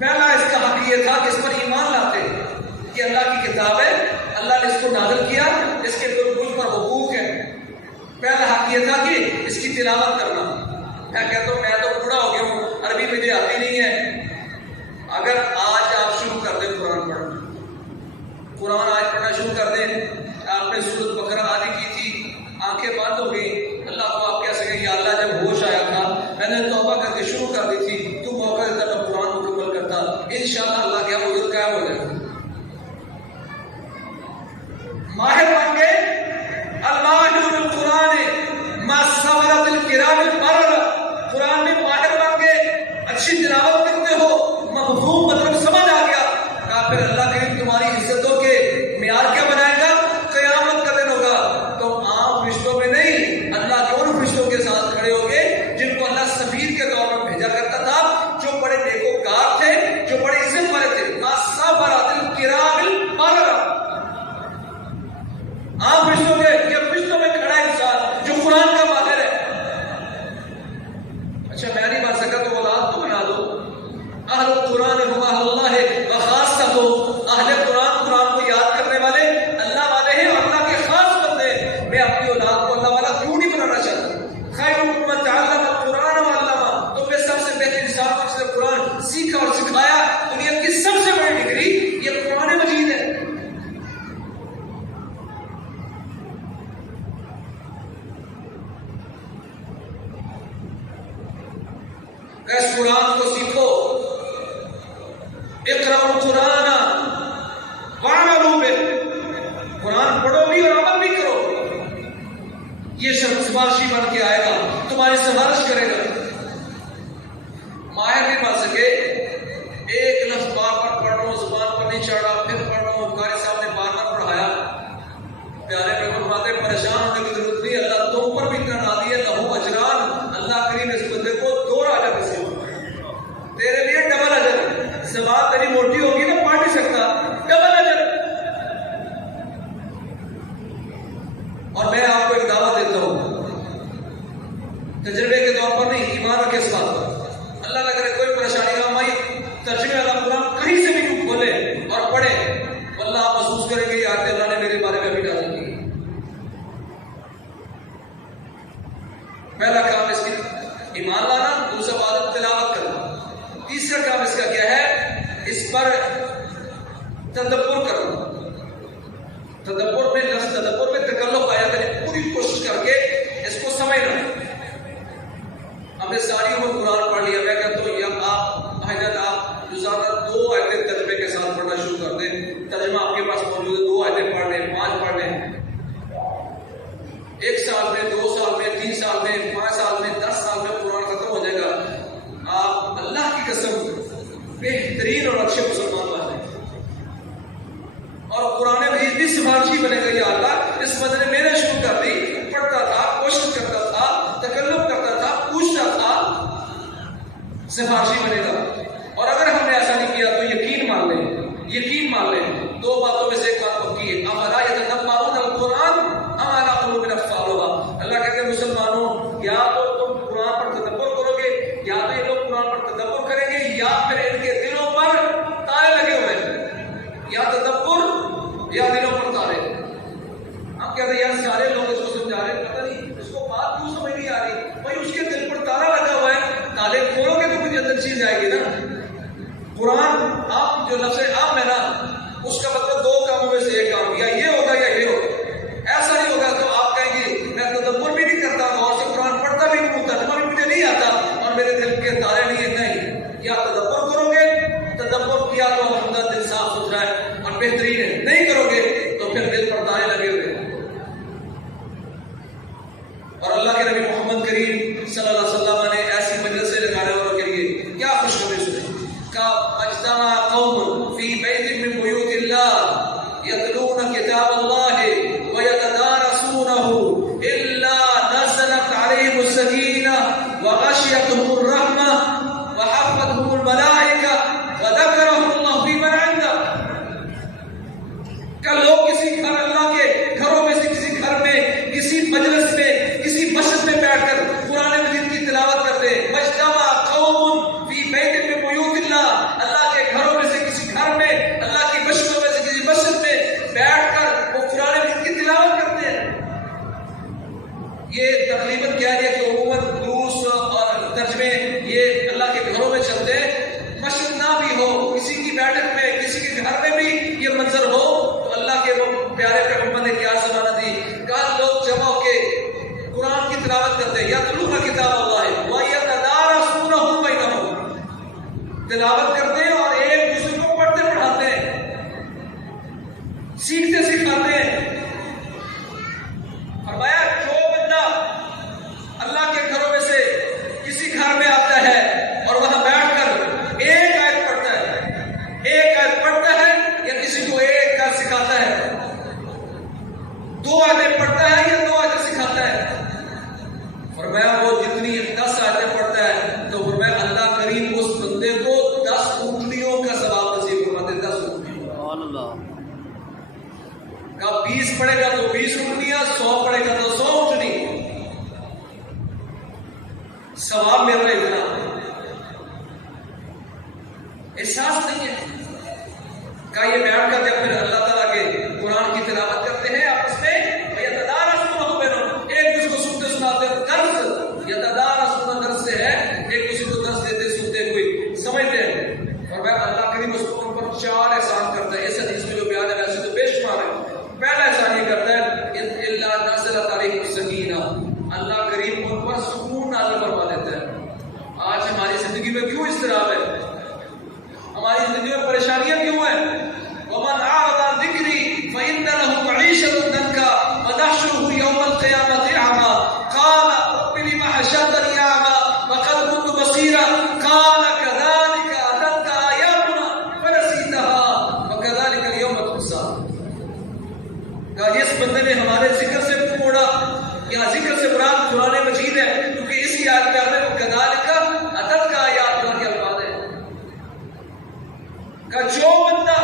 پہلا اس کا حق یہ تھا کہ اس پر ایمان لاتے کہ اللہ کی کتاب ہے، اللہ نے اس کو نازل کیا، اس کے مجھ پر حقوق ہے۔ پہلا حق یہ تھا کہ اس کی تلاوت کرنا۔ میں کہتا ہوں میں تو بوڑھا ہو گیا ہوں، عربی مجھے آتی نہیں ہے۔ اگر آج آپ شروع کر دیں قرآن پڑھنا، قرآن آج پڑھنا شروع کر دیں، آپ نے سورۃ بقرہ آدھی کی تھی، آنکھیں بند ہو گئی، اللہ کو آپ کہہ سکیں یا اللہ جب ہوش آیا تھا میں نے توبہ کر کے شروع کر دی تھی، تو موقع دیتا میں قرآن مکمل کرتا، انشاءاللہ اللہ کیا وجود قائم ہو جائے گا۔ ماہر بن گئے، الماہر بالقرآن ما صبرت الکرام البررہ، قرآن میں ماہر بن گئے، اچھی تلاوت کرتے ہو، مفہوم مطلب سمجھ آ گیا، کہا پھر اللہ کریم تمہاری عزتوں کے معیار کیا بنائے گا؟ قیامت کا دن ہوگا، تم عام رشتوں میں نہیں، اللہ کے ان رشتوں کے ساتھ کھڑے ہوگے جن کو اللہ سفیر کے طور پر بھیجا کرتا تھا، جو بڑے نیکوکار تھے، جو بڑے عزت والے تھے۔ ما صبرت الکرام البررہ، عام رشتوں میں یا رشتوں میں کھڑا انسان جو قرآن کا ماہر ہے۔ اچھا میں نہیں بن سکا تو اولاد تو بنا دو۔ اہل القرآن ہم اہل اللہ وخاصتہ، اہل قرآن قرآن کو یاد کرنے والے اللہ والے ہیں اور اللہ کے خاص بندے ہیں۔ میں اپنی اولاد کو اللہ والا کیوں نہیں بنانا چاہتا؟ خیرکم من تعلم القرآن وعلمہ، تم میں سب سے بہتر انسان جس نے قرآن سیکھا اور سکھایا۔ دنیا کی سب سے بڑی ڈگری یہ قرآن مجید ہے۔ اس قرآن کو سیکھو، اقرأوا القرآن وعملوا به، قرآن پڑھو بھی اور عمل بھی کرو، یہ سفارشی بن کے آئے گا، تمہاری سفارش کرے گا۔ ماہر نہیں بن سکے، ایک لفظ بار بار پڑھ رہا ہوں، زبان پر نہیں چڑھ رہا، پھر پڑھ رہا ہوں، قاری صاحب نے بار بار پڑھایا، پیارے میں فرماتے پریشان ہونے کی ضرورت نہیں، اللہ تم پر بھی اتنا نازل ہے، لہو اجران، اللہ کریم اس بندے کو 2 راجہ نصیب تیرے لیے ڈبل اجر، زبان تیری موٹی ہوگی نا پڑھ نہیں سکتا، ڈبل اجر۔ اور میں آپ کو ایک دعویٰ دیتا ہوں، تجربے کے طور پر نہیں، ایمان رکھے اس بات پر، اللہ نہ کرے کوئی پریشانی نہ آئی، ترجمے والا قرآن کہیں سے بھی کیوں کھولے اور پڑھے، واللہ آپ محسوس کریں گے یہ آیت اللہ نے میرے بارے میں ابھی نازل کی۔ پہلا کام اس کی ایمان لانا، دوسرا بات تلاوت کرنا، تیسرا کام اس کا کیا ہے؟ اس پر تدبر کرنا۔ تدبر میں لفظ تدبر میں تکلف آیا، میں پوری کوشش کر کے اس کو سمجھنا۔ ہم نے ساری عمر قرآن پڑھ لیا، میں کہتا ہوں یا آپ حضرت آپ روزانہ 2 آیتیں ترجمے کے ساتھ پڑھنا شروع کر دیں، ترجمہ آپ کے پاس موجود ہے، 2 آیتیں پڑھ لیں، 5 پڑھ لیں، 1 سال میں، 2 سال میں، 3 سال میں، 5 سال میں، 10 سال میں قرآن ختم ہو جائے گا۔ آپ اللہ کی قسم بہترین اور اچھے مسلمان بن جائیں گے، اور قرآن مجید بھی سفارشی بنے گا، یا اللہ اس بندے نے محنت شروع کر دی، پڑھتا تھا، کوشش کرتا تھا، تکلف کرتا تھا، پوچھتا تھا، سفارشی بنے گا۔ اور اگر ہم نے ایسا نہیں کیا تو یقین مان لیں، یقین مان لیں 2 باتوں میں سے ایک بات پکی ہے، افلا یتدبرون القرآن ام علی قلوب اقفالها، اللہ کہتے ہیں مسلمانوں یا تو تم قرآن پر تدبر کرو گے، یا تو یہ لوگ قرآن پر تدبر کریں گے، یا پھر ان کے دلوں پر تالے لگے ہوئے ہیں، یا تدبر یا دلوں پر تالے۔ ہم کہتے ہیں یار سارے لوگ اس کو سمجھا رہے ہیں، پتہ نہیں اس کو بات کیوں سمجھ نہیں آ رہی، بھائی اس کے دل پر تالا لگا ہوا ہے، تالے کھولو گے تو کچھ اندر چیز آئے گی نا۔ قرآن آپ جو لفظ عام ہے نا، اس کا مطلب 2 کاموں میں سے ایک کام، یا یہ ہوگا یا یہ ہوگا۔ ایسا نہیں ہوگا تو آپ کہیں گے میں تدبر بھی نہیں کرتا اور سے قرآن پڑھتا بھی نہیں، ترجمہ بھی مجھے نہیں آتا اور میرے دل کے تارے نہیں، یا تدبر کرو گے، تدبر کیا تو الحمدللہ دل صاف ستھرا ہے اور بہترین ہے، نہیں کرو گے تو پھر دل پر دانے لگے ہوئے ہیں۔ اور اللہ کے نبی محمد کریم صلی اللہ علیہ وسلم نے ایسی مجلسیں لگانے والوں کے لیے کیا خوشخبری سنائی کہ اجتمع قوم فی بیت من بیوت اللہ یتلون کتاب اللہ ویتدارسونہ الا نزلت علیہم السکینہ وغشیتہم الرحمہ وحفتہم الملائکہ وذکرہم اللہ فی من عنده۔ کہ لوگ کسی گھر، اللہ کے گھروں میں سے کسی گھر میں، کسی مجلس میں، کسی مسجد میں بیٹھ کر قرآن مجید کی تلاوت کرتے ہیں۔ مجتمع قوم فی بیت من بیوت اللہ، اللہ کے گھروں میں سے کسی گھر میں، اللہ کی مسجدوں میں سے کسی مسجد میں بیٹھ کر وہ قرآن مجید کی تلاوت کرتے ہیں۔ یہ تقریباً کیا ہے کہ عموماً دروس اور ترجمے یہ اللہ کے گھروں میں چلتے ہیں۔ مسجد نہ بھی ہو، کسی کی بیٹھک میں، کسی کے گھر میں بھی یہ منظر ہو تو اللہ کے وہ پیارے پیغمبر نے کیا زمانہ دی کہ لوگ جمع ہو کے قرآن کی تلاوت کرتے ہیں۔ یتلون کتاب اللہ ویتدارسونہ بینہم، تلاوت کرتے ہیں اور ایک دوسرے کو پڑھتے پڑھاتے ہیں، سیکھتے سکھاتے ہیں۔ فرمایا جو بندہ اللہ کے گھروں میں سے کسی گھر میں آتا ہے اور وہاں بیٹھ کر ایک آیت پڑھتا ہے، ایک آیت پڑھتا ہے یا کسی کو ایک آیت سکھاتا ہے، دو آیتیں پڑھتا ہے یا دو آیتیں سکھاتا ہے، فرمایا وہ جتنی 10 آیتیں پڑھتا ہے تو فرمایا اللہ کریم اس بندے کو 10 اونٹنیوں کا ثواب نصیب فرماتے ہیں۔ 10 اونٹنیوں کا 20 پڑھے گا تو 20 اونٹنیاں، 100 پڑھے گا تو 100 اونٹنی، ثواب مل رہا ہے اتنا۔ احساس نہیں ہے کہ یہ بیٹھ کر جب پھر اللہ تعالیٰ کے قرآن کی تلاوت کرتے ہیں آپس میں، یتدارسونہ بینہم، ایک دوسرے کو سنتے سناتے، درس یتدارسونہ درس سے ہے ایک دوسرے کو درس دیتے سنتے ہوئے سمجھتے ہیں۔ فرمایا اللہ کریم اس کو ان پر 4 احسان کرتا ہے۔ اس حدیث میں جو بیان ہے ویسے تو بے شمار ہے۔ پہلا احسان یہ کرتا ہے الا نزلت علیہم السکینہ، اللہ کریم ان پر سکون نازل فرما دیتا ہے۔ آج ہماری زندگی میں کیوں اضطراب ہے؟ ہماری زندگی میں پریشانیاں کیوں ہیں؟ ومن اعرض عن ذکری فإن له معیشة ضنکا ونحشره یوم القیامة اعمی قال رب لم حشرتنی اعمی وقد كنت بصیرا قال كذلك اتتك آیاتنا فنسیتها وكذلك اليوم تنسى۔ کہ جس بندے نے ہمارے ذکر سے منہ موڑا، یا ذکر سے مراد قرآن مجید ہے کیونکہ اسی آیت میں آتا ہے كذلك اتتك آیاتنا کے الفاظ ہیں کہ جو بندہ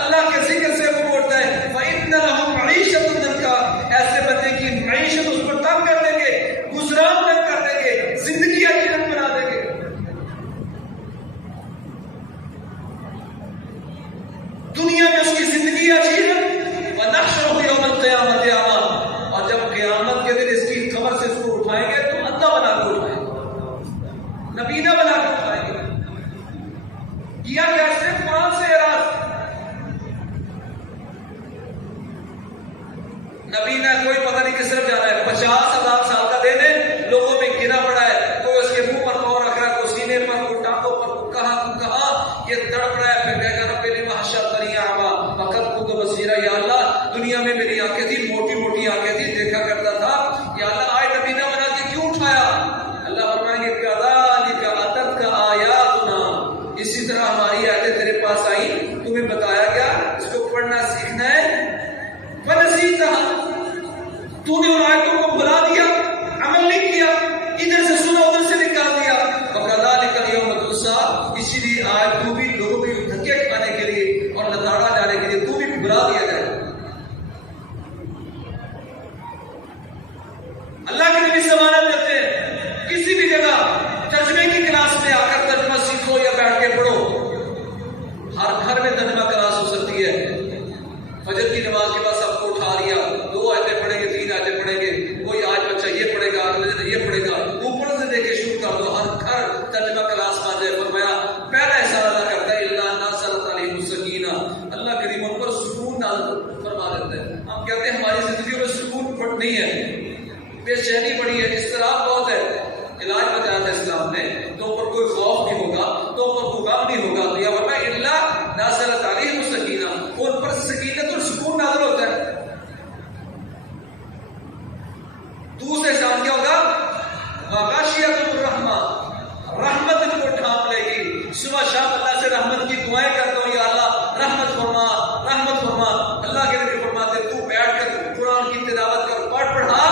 اللہ کے ذکر سے منہ موڑتا ہے فإن له معیشة ضنکا، ایسے بندے کی معیشت اس پر تنگ کر دیں گے، گزران تنگ کر دیں گے، زندگی اچھی بنا دیں گے۔ دنیا میں اس کی زندگی اچھی ہے، وَنَحْشُرُهُ يَوْمَ الْقِيَامَةِ أَعْمَىٰ، اور جب قیامت کے دن اس کی قبر سے اس کو اٹھائیں گے تو اندھا بنا کے اٹھائیں گے، نبینا بنا کے اٹھائیں گے۔ کیا کیا صرف قرآن سے اعراض، نبینا کوئی پتہ نہیں کس طرف جانا ہے، 50,000 سال کا دن ہے، لوگوں میں گرا پڑا ہے، کوئی اس کے منہ پر پاؤں رکھ رہا ہے، کوئی سینے پر، کوئی ٹانگوں پر، کوئی کہاں یہ تڑپ رہا ہے، پھر کہے گا رب لم حشرتنی اعمی وقد كنت بصیرا، یا اللہ دنیا میں میری آنکھیں تھی، موٹی موٹی آنکھیں تھی، دیکھا کرتا تھا، یا اللہ آج نبینا بنا کے کیوں اٹھایا؟ اللہ فرمائیں گے كذلك اتتك آیاتنا، اسی طرح ہماری آیتیں تیرے پاس آئیں، تمہیں بتایا گیا، اس کو پڑھنا سیکھنا ہے، فنسیتها، تو نے ان آیتوں کو بھلا دیا، عمل نہیں کیا، ادھر سے سنا ادھر سے نکال دیا، وَكَذَلِكَ الْيَوْمَ تُنسَىٰ، اسی لیے آج تو بھی لوگوں بھی دھکے کھانے کے لیے اور لتاڑا جانے کے لیے تو بھی بھلا دیا جائے۔ اللہ کے نبی ضمانت دیتے ہیں کسی بھی جگہ ترجمے کی کلاس میں آ کر ترجمہ سیکھو یا بیٹھ کے پڑھو، ہر گھر میں ترجمہ کلاس ہو سکتی ہے۔ فجر کی نماز کے بعد سب کو اٹھا لیا، 2 آیتیں پڑھیں گے، 3 آیتیں پڑھیں گے، کوئی آج بچہ یہ پڑھے گا، اگلے دن یہ پڑھے گا، اوپر سے دیکھ کے شروع کر دو، ہر گھر ترجمہ کلاس مان جائے۔ فرمایا پہلا احسان اللہ کرتا ہے الا نزلت علیہم السکینہ، اللہ کریم ان پر سکون نازل فرما دیتا ہے۔ ہم کہتے ہیں ہماری زندگیوں میں سکون نہیں ہے، بے چینی بڑی ہے، اضطراب بہت ہے، علاج بتایا تھا اسلام نے، تو پر کوئی خوف نہیں ہوگا، تو پر کوئی غم نہیں ہوگا، تو یا فرمایا الا نزلت علیہم السکینہ، ان پر سکینہ سکینت اور سکون نازل ہوتا ہے. دوسرے ساتھ کیا ہوگا؟ وغاشیت الرحمہ، رحمت ان کو ڈھانپ لے گی. صبح شام اللہ سے رحمت کی دعائیں کرتا ہوں، یا اللہ رحمت فرما رحمت فرما. اللہ کے نبی فرماتے ہیں تو بیٹھ کر قرآن کی تلاوت کر، پاٹ پڑھا،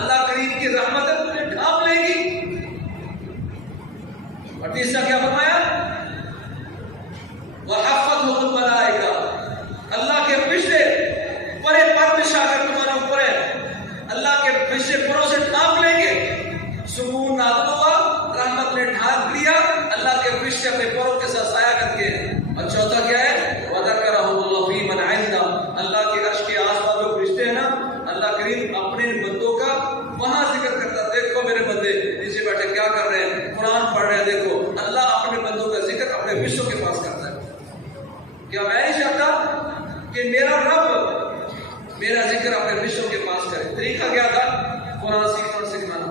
اللہ کریم کی رحمت تجھے ڈھانپ لے گی. اور تیسرا کیا فرمایا؟ وحفظهم الملائکہ، اللہ کے فرشتے بڑے پر بچھا کر تمہارے اوپر ہے، اللہ کے فرشتے پروں سے ڈھانپ لیں گے. سکون نازل ہوا، رحمت نے ڈھانپ لیا، اللہ کے فرشتے اپنے پروں کے ساتھ سایہ کر کے. اور چوتھا کیا ہے؟ وذکرہ اللہ فی من عنده، اللہ کے عرش کے آس پاس جو فرشتے ہیں نا، اللہ کریم اپنے بندوں کا وہاں ذکر کرتا. دیکھو میرے بندے نیچے بیٹھے کیا کر رہے ہیں، قرآن پڑھ رہے ہیں. دیکھو اللہ اپنے بندوں کا ذکر اپنے فرشتوں کے پاس کرتا ہے. کیا میں نہیں چاہتا کہ میرا رب میرا ذکر اپنے فرشتوں کے پاس کرے؟ طریقہ کیا تھا؟ قرآن سیکھنا اور سکھانا.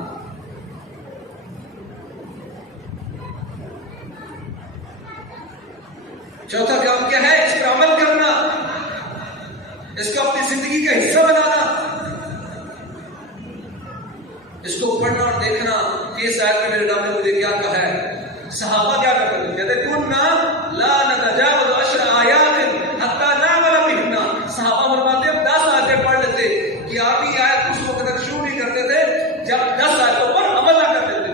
چوتھا کام کیا ہے؟ اس پر عمل کرنا، اس کو اپنی زندگی کا حصہ بنانا، اس کو پڑھنا اور دیکھنا کہ اس آیت میں میرے رب نے مجھے کیا کہا ہے. صحابہ کیا کرتے تھے؟ کہتے کننا لا نتجاوز 10 آیات حتی نعمل بہن. صحابہ فرماتے ہیں 10 آیتیں پڑھ لیتے کہ آپ ہی آیت اس وقت تک شروع نہیں کرتے تھے جب 10 آیتوں پر عمل نہ کرتے تھے.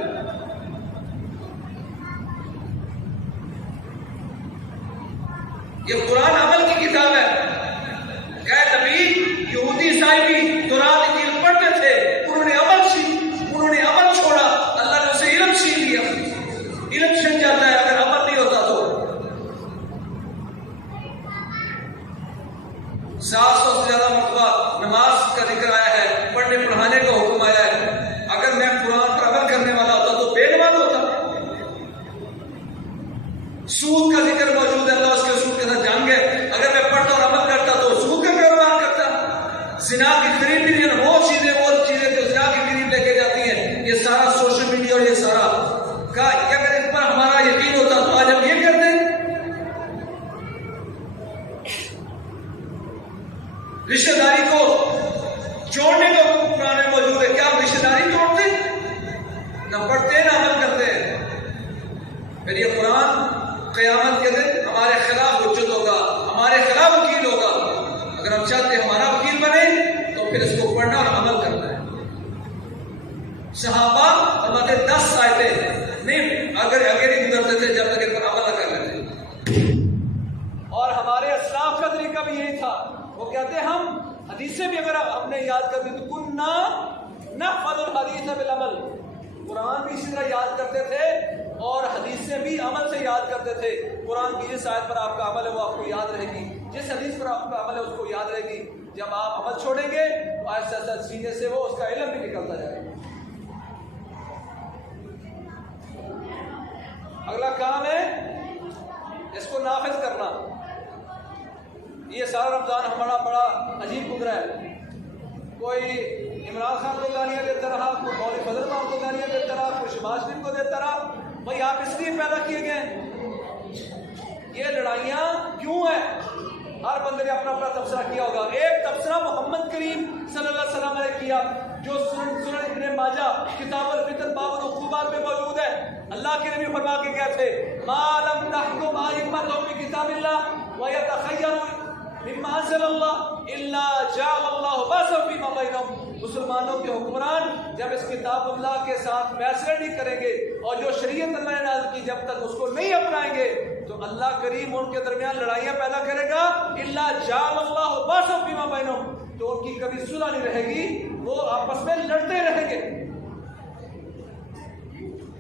یہ قرآن عمل کی کتاب ہے. کہ نبی یہودی عیسائی بھی قرآن کی پڑھتے تھے، انہوں نے عمل چھوڑا، اللہ نے اسے علم چھین لیا. علم چھن جاتا ہے اگر عمل نہیں ہوتا تو. 700 سے زیادہ مرتبہ نماز کا ذکر آیا ہے، پڑھنے پڑھانے کا حکم آیا ہے. اگر میں قرآن پر عمل کرنے والا ہوتا تو بے نماز ہوتا. سود کا ذکر موجود ہے، اللہ اس کے سود کے ساتھ جان گئے. اگر میں پڑھتا اور عمل کرتا تو سود کا کاروبار کرتا. زنا کی قریب بھی وہ چیزیں جو زنا کے قریب لے کے جاتی ہیں، یہ سارا سوشل میڈیا اور یہ سارا کا اگر اس پر ہمارا یقین ہوتا تو آج ہم یہ کرتے. رشتہ داری کو جوڑنے کا قرآن میں موجود ہے. کیا ہم رشتہ داری جوڑتے؟ نہ پڑھتے نہ عمل کرتے. پھر یہ قرآن قیامت کے دن ہمارے خلاف حجت ہوگا، ہمارے خلاف وکیل ہوگا. اگر ہم چاہتے ہیں ہمارا وکیل بنے تو پھر اس کو پڑھنا اور عمل کرنا ہے. صحابہ ہمارے 10 آیتیں نہیں اگر ہی گزرتے تھے جب تک ان پر عمل نہ کر لیتے. اور ہمارے اسلاف کا طریقہ بھی یہی تھا. وہ کہتے ہیں ہم حدیثیں بھی اگر ہم نے یاد کر دی تو کننا نحفظ الحدیث بالعمل. قرآن بھی اسی طرح یاد کرتے تھے اور حدیثیں بھی عمل سے یاد کرتے تھے. قرآن کی جس آیت پر آپ کا عمل ہے وہ آپ کو یاد رہے گی، جس حدیث پر آپ کا عمل ہے اس کو یاد رہے گی. جب آپ عمل چھوڑیں گے تو ایسا ایسا سینے سے وہ اس کا علم بھی نکلتا جائے گا. اگلا کام ہے اس کو نافذ کرنا. یہ سارا رمضان ہمارا بڑا عجیب گزرا ہے. کوئی عمران خان کو گالیاں دیتا رہا، کوئی مولوی فضل خان کو گالیاں دیتا رہا، کوئی شہباز شریف کو دیتا رہا. بھائی آپ اس لیے پیدا کیے گئے. یہ لڑائیاں کیوں ہیں؟ ہر بندے نے اپنا اپنا تبصرہ کیا ہوگا. ایک تبصرہ محمد کریم صلی اللہ علیہ وسلم نے کیا جو سنن ابن ماجہ کتاب الفتن باب العقوبات میں موجود ہے. اللہ کے نبی فرما کے گئے تھے ما لم تحکم ائمتهم بکتاب اللہ ویتخیروا مما انزل اللہ الا جعل اللہ باسا فیما بینہم. مسلمانوں کے حکمران جب اس کتاب اللہ کے ساتھ فیصلے نہیں کریں گے اور جو شریعت اللہ نے نازل کی جب تک اس کو نہیں اپنائیں گے تو اللہ کریم ان کے درمیان لڑائیاں پیدا کرے گا. الا جعل اللہ باسا فیما بینہم، تو ان کی کبھی صلح نہیں رہے گی، وہ آپس میں لڑتے رہیں گے.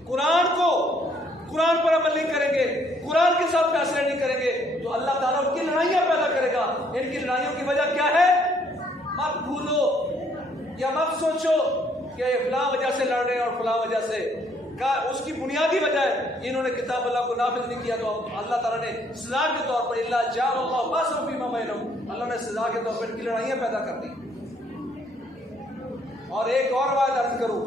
قرآن پر عمل نہیں کریں گے، قرآن کے ساتھ فیصلے نہیں کریں گے تو اللہ تعالیٰ ان کی لڑائیاں پیدا کرے گا. ان کی لڑائیوں کی وجہ کیا ہے؟ مت بھولو یا مت سوچو کہ فلاں وجہ سے لڑ رہے ہیں اور فلاں وجہ سے. اس کی بنیادی وجہ ہے انہوں نے کتاب اللہ کو نافذ نہیں کیا تو اللہ تعالیٰ نے سزا کے طور پر الا جعل اللہ باسا فیما بینہم، اللہ نے سزا کے طور پر ان کی لڑائیاں پیدا کر دی. اور ایک اور روایت عرض کروں،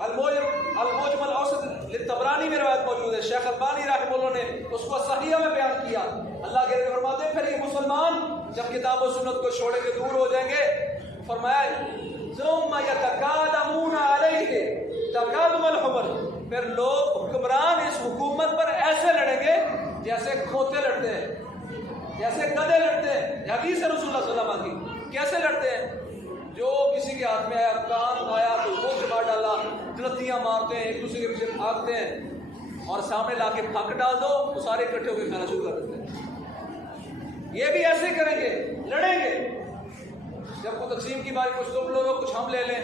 الموجم الاوسط للطبرانی میں روایت موجود ہے. شیخ البانی رحمہ اللہ نے اس کو صحیحہ میں بیان کیا. اللہ کے نبی فرماتے ہیں پھر یہ مسلمان جب کتاب و سنت کو چھوڑیں گے دور ہو جائیں گے، فرمایا ثم یتکالمون علیہ تکالم الحمر، پھر لوگ حکمران اس حکومت پر ایسے لڑیں گے جیسے کھوتے لڑتے ہیں، جیسے گدھے لڑتے ہیں۔ حدیث ہے رسول اللہ صلی اللہ علیہ وسلم کی، کیسے لڑتے ہیں؟ جو کسی کے ہاتھ میں آیا، کان آیا تو وہ چبا ڈالا، جلتیاں مارتے ہیں، ایک دوسرے کے پیچھے بھاگتے ہیں، اور سامنے لا کے پھک ڈال دو تو سارے اکٹھے ہو کے کھانا شروع کر دیتے ہیں۔ یہ بھی ایسے کریں گے، لڑیں گے۔ جب کو تقسیم کی باری کچھ تم لوگ کچھ ہم لے لیں،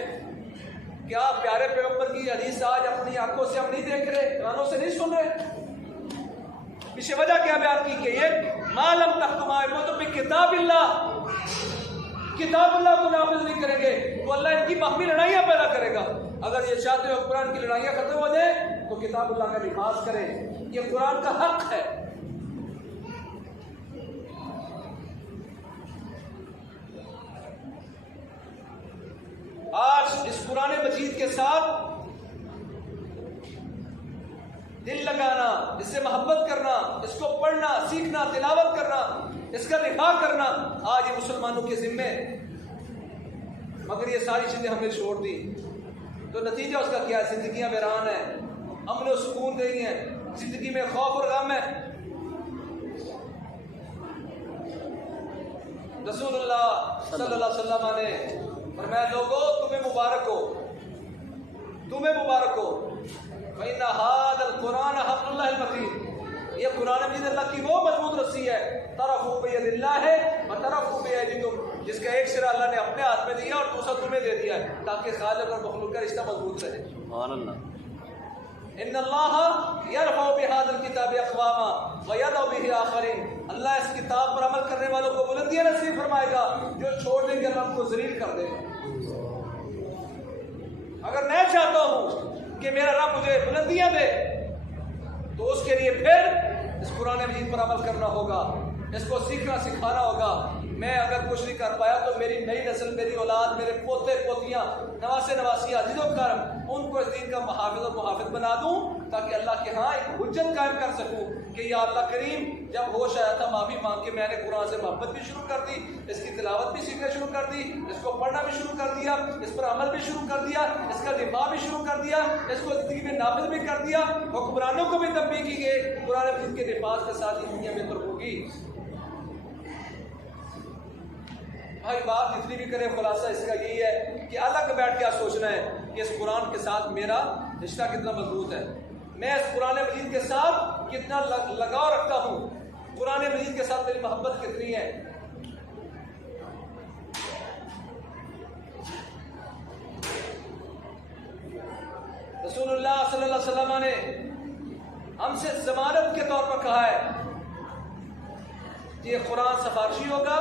کیا پیارے پیغمبر کی حدیث آج اپنی آنکھوں سے ہم نہیں دیکھ رہے، کانوں سے نہیں سن رہے؟ پیچھے وجہ کیا بیان کی کہ یہ ما لم تحکم ائمۃ بکتاب اللہ، کتاب اللہ کو نافذ نہیں کریں گے تو اللہ ان کی باہمی لڑائیاں پیدا کرے گا۔ اگر یہ چاہتے ہو قرآن کی لڑائیاں ختم ہو جائیں تو کتاب اللہ کا لحاظ کریں، یہ قرآن کا حق ہے۔ آج اس قرآن مجید کے ساتھ دل لگانا، اس سے محبت کرنا، اس کو پڑھنا، سیکھنا، تلاوت کرنا، اس کا دفاع کرنا آج یہ مسلمانوں کے ذمے، مگر یہ ساری چیزیں ہم نے چھوڑ دی تو نتیجہ اس کا کیا ہے؟ زندگیاں ویران ہیں، امن و سکون نہیں ہے، زندگی میں خوف اور غم ہے۔ رسول اللہ صلی اللہ علیہ وسلم نے فرمایا لوگو تمہیں مبارک ہو، تمہیں مبارک ہو، فإن هذا القرآن حبل اللہ المتین، یہ قرآن مجید اللہ کی وہ مضبوط رسی ہے، طرفہ بید اللہ وطرفہ بیدکم، جس کا ایک سرا اللہ نے اپنے ہاتھ میں دیا اور دوسرا تمہیں دے دیا ہے تاکہ خالق اور مخلوق کا رشتہ مضبوط رہے۔ سبحان اللہ۔ ان اللہ یرفع بهذا الکتاب اقواما ویضع به آخرین، اللہ اس کتاب پر عمل کرنے والوں کو بلندیاں نصیب فرمائے گا، جو چھوڑ دیں گے اللہ ان کو ذلیل کر دے گا۔ اگر میں چاہتا ہوں کہ میرا رب مجھے بلندیاں دے تو اس کے لیے پھر اس قرآن مجید پر عمل کرنا ہوگا، اس کو سیکھنا سکھانا ہوگا۔ میں اگر کچھ نہیں کر پایا تو میری نئی نسل، میری اولاد، میرے پوتے پوتیاں، نواسے نواسیاں، عزیز و کرم، ان کو اس دین کا محافظ اور محافظ بنا دوں تاکہ اللہ کے ہاں ایک حجت قائم کر سکوں کہ یا اللہ کریم جب ہوش آیا تھا معافی مانگ کے میں نے قرآن سے محبت بھی شروع کر دی، اس کی تلاوت بھی سیکھنا شروع کر دی، اس کو پڑھنا بھی شروع کر دیا، اس پر عمل بھی شروع کر دیا، اس کا دفاع بھی شروع کر دیا، اس کو زندگی میں نافذ بھی کر دیا، حکمرانوں کو بھی تنبیہ کی گئی قرآن مجید کے نفاذ کے ساتھ ہی دنیا میں ترقی ہوگی۔ بھائی بات جتنی بھی کریں خلاصہ اس کا یہی ہے کہ الگ بیٹھ کے سوچنا ہے کہ اس قرآن کے ساتھ میرا رشتہ کتنا مضبوط ہے، میں اس قرآن مجید کے ساتھ کتنا لگاؤ رکھتا ہوں، قرآن مجید کے ساتھ میری محبت کتنی ہے۔ رسول اللہ صلی اللہ علیہ وسلم نے ہم سے ضمانت کے طور پر کہا ہے کہ یہ قرآن سفارشی ہوگا،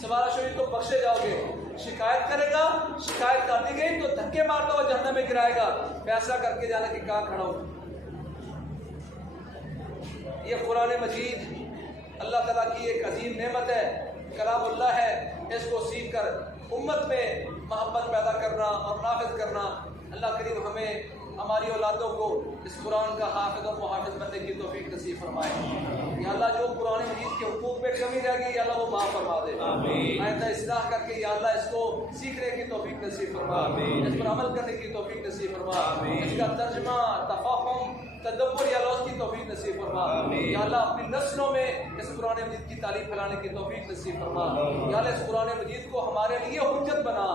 سفارش ہوئی تو بخشے جاؤ گے، شکایت کرے گا، شکایت کر دی گئی تو دھکے مارتا ہوا جہنم میں گرائے گا، فیصلہ کر کے جانا کہ کہاں کھڑا ہو۔ یہ قرآن مجید اللہ تعالیٰ کی ایک عظیم نعمت ہے، کلام اللہ ہے، اس کو سیکھ کر امت میں محبت پیدا کرنا اور نافذ کرنا۔ اللہ کریم ہمیں ہماری اولادوں کو اس قرآن کا حافظ اور محافظ بننے کی توفیق نصیب فرمائے۔ یا اللہ جو قرآن مجید کے حقوق میں کمی رہ گئی یا اللہ وہ معاف فرما دے، آئندہ اصلاح کر کے یا اللہ اس کو سیکھنے کی توفیق نصیب فرما، اس پر عمل کرنے کی توفیق نصیب فرما، اس کا ترجمہ، تفہم، تدبر یا اللہ اس کی توفیق نصیب فرما۔ یا اللہ اپنی نسلوں میں اس قرآن مجید کی تعلیم پھیلانے کی توفیق نصیب فرما۔ یا اللہ اس قرآن مجید کو ہمارے لیے حجت بنا،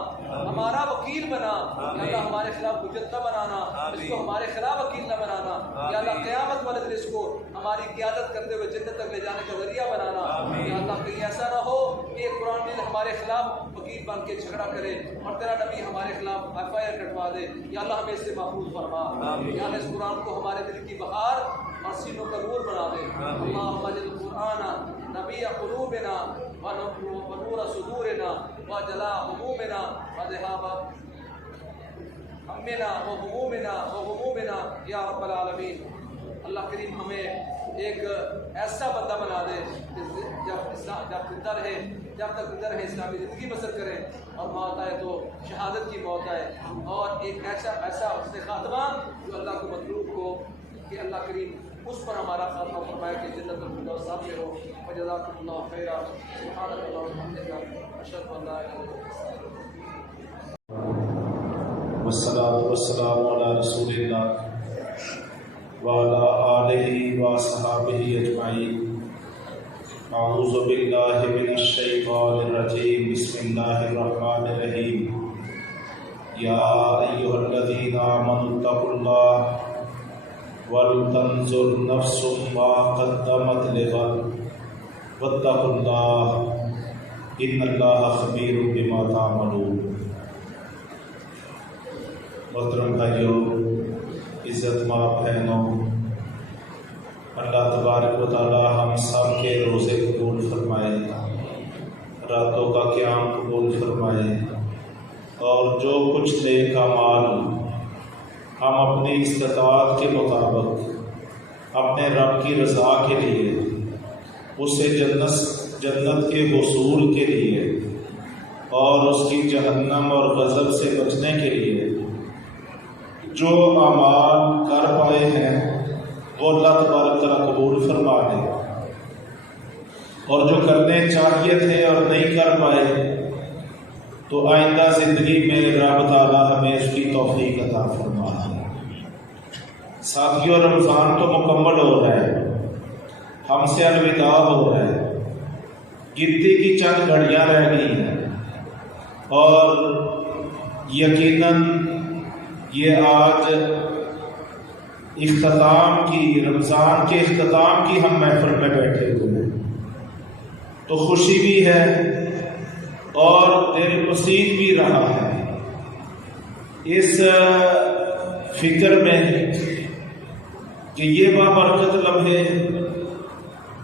ہمارا وکیل بنا، یا اللہ ہمارے خلاف حجت نہ بنانا، اس کو ہمارے خلاف وکیل نہ بنانا، یا اللہ قیامت والے دن اس کو ہماری قیادت کرتے ہوئے جنت تک لے جانے کا ذریعہ بنانا۔ یا اللہ کہیں ایسا نہ ہو کہ قرآن مجید ہمارے خلاف وکیل بن کے جھگڑا کرے اور تیرا نبی ہمارے خلاف ایف آئی آر کٹوا دے۔ یا اللہ ہمیں اس سے محفوظ فرما۔ یا اللہ اس قرآن کو ہمارے دل کی بہار اور سینوں کا نور بنا دے۔ اللہم اجعل القرآن نبی قلوبنا ونور صدورنا وجلاء همومنا وذهاب ہمنا وغمومنا یا رب العالمین۔ اللہ کریم ہمیں ایک ایسا بندہ بنا دے جب زندہ رہے، جب تک زندہ رہے اسلامی زندگی بسر کرے اور موت آئے تو شہادت کی موت آئے، اور ایک ایسا حسن خاتمہ جو اللہ کو مطلوب ہو کہ اللہ کریم اس پر ہمارا خاتمہ فرمائے کہ جنت الفردوس آپ کے ہو وجزاکم اللہ خیرا سبحانک اللہم وبحمدک اشہد ان لا الہ الا انت والصلاة والسلام على رسول اللہ وعلى آلہ وصحابہ اجمعین اعوذ باللہ من الشیطان الرجیم بسم اللہ الرحمن الرحیم یا ایہا الذین آمنوا اتقوا اللہ ولتنظر نفس ما قدمت لغد واتقوا اللہ ان اللہ خبیر بما تعملون۔ محترم بھائیوں، عزت مآب بہنوں، اللہ تبارک و تعالی ہم سب کے روزے قبول فرمائے، راتوں کا قیام قبول فرمائے، اور جو کچھ نیک اعمال ہم اپنی استطاعت کے مطابق اپنے رب کی رضا کے لیے، اسے جنت کے حصول کے لیے اور اس کی جہنم اور غضب سے بچنے کے لیے جو اعمال کر پائے ہیں وہ اللہ تبارک تعالیٰ قبول فرما دے، اور جو کرنے چاہیے تھے اور نہیں کر پائے تو آئندہ زندگی میں رب تعالیٰ ہمیں اس کی توفیق عطا فرما دے۔ ساتھیوں، رمضان تو مکمل ہو رہا ہے، ہم سے الوداع ہو رہا ہے، گنتی کی چند گھڑیاں رہ گئی ہیں، اور یقیناً یہ آج اختتام کی، رمضان کے اختتام کی ہم محفل میں بیٹھے ہوئے ہیں، تو خوشی بھی ہے اور دل مسیح بھی رہا ہے اس فکر میں کہ یہ بابرکت لمحے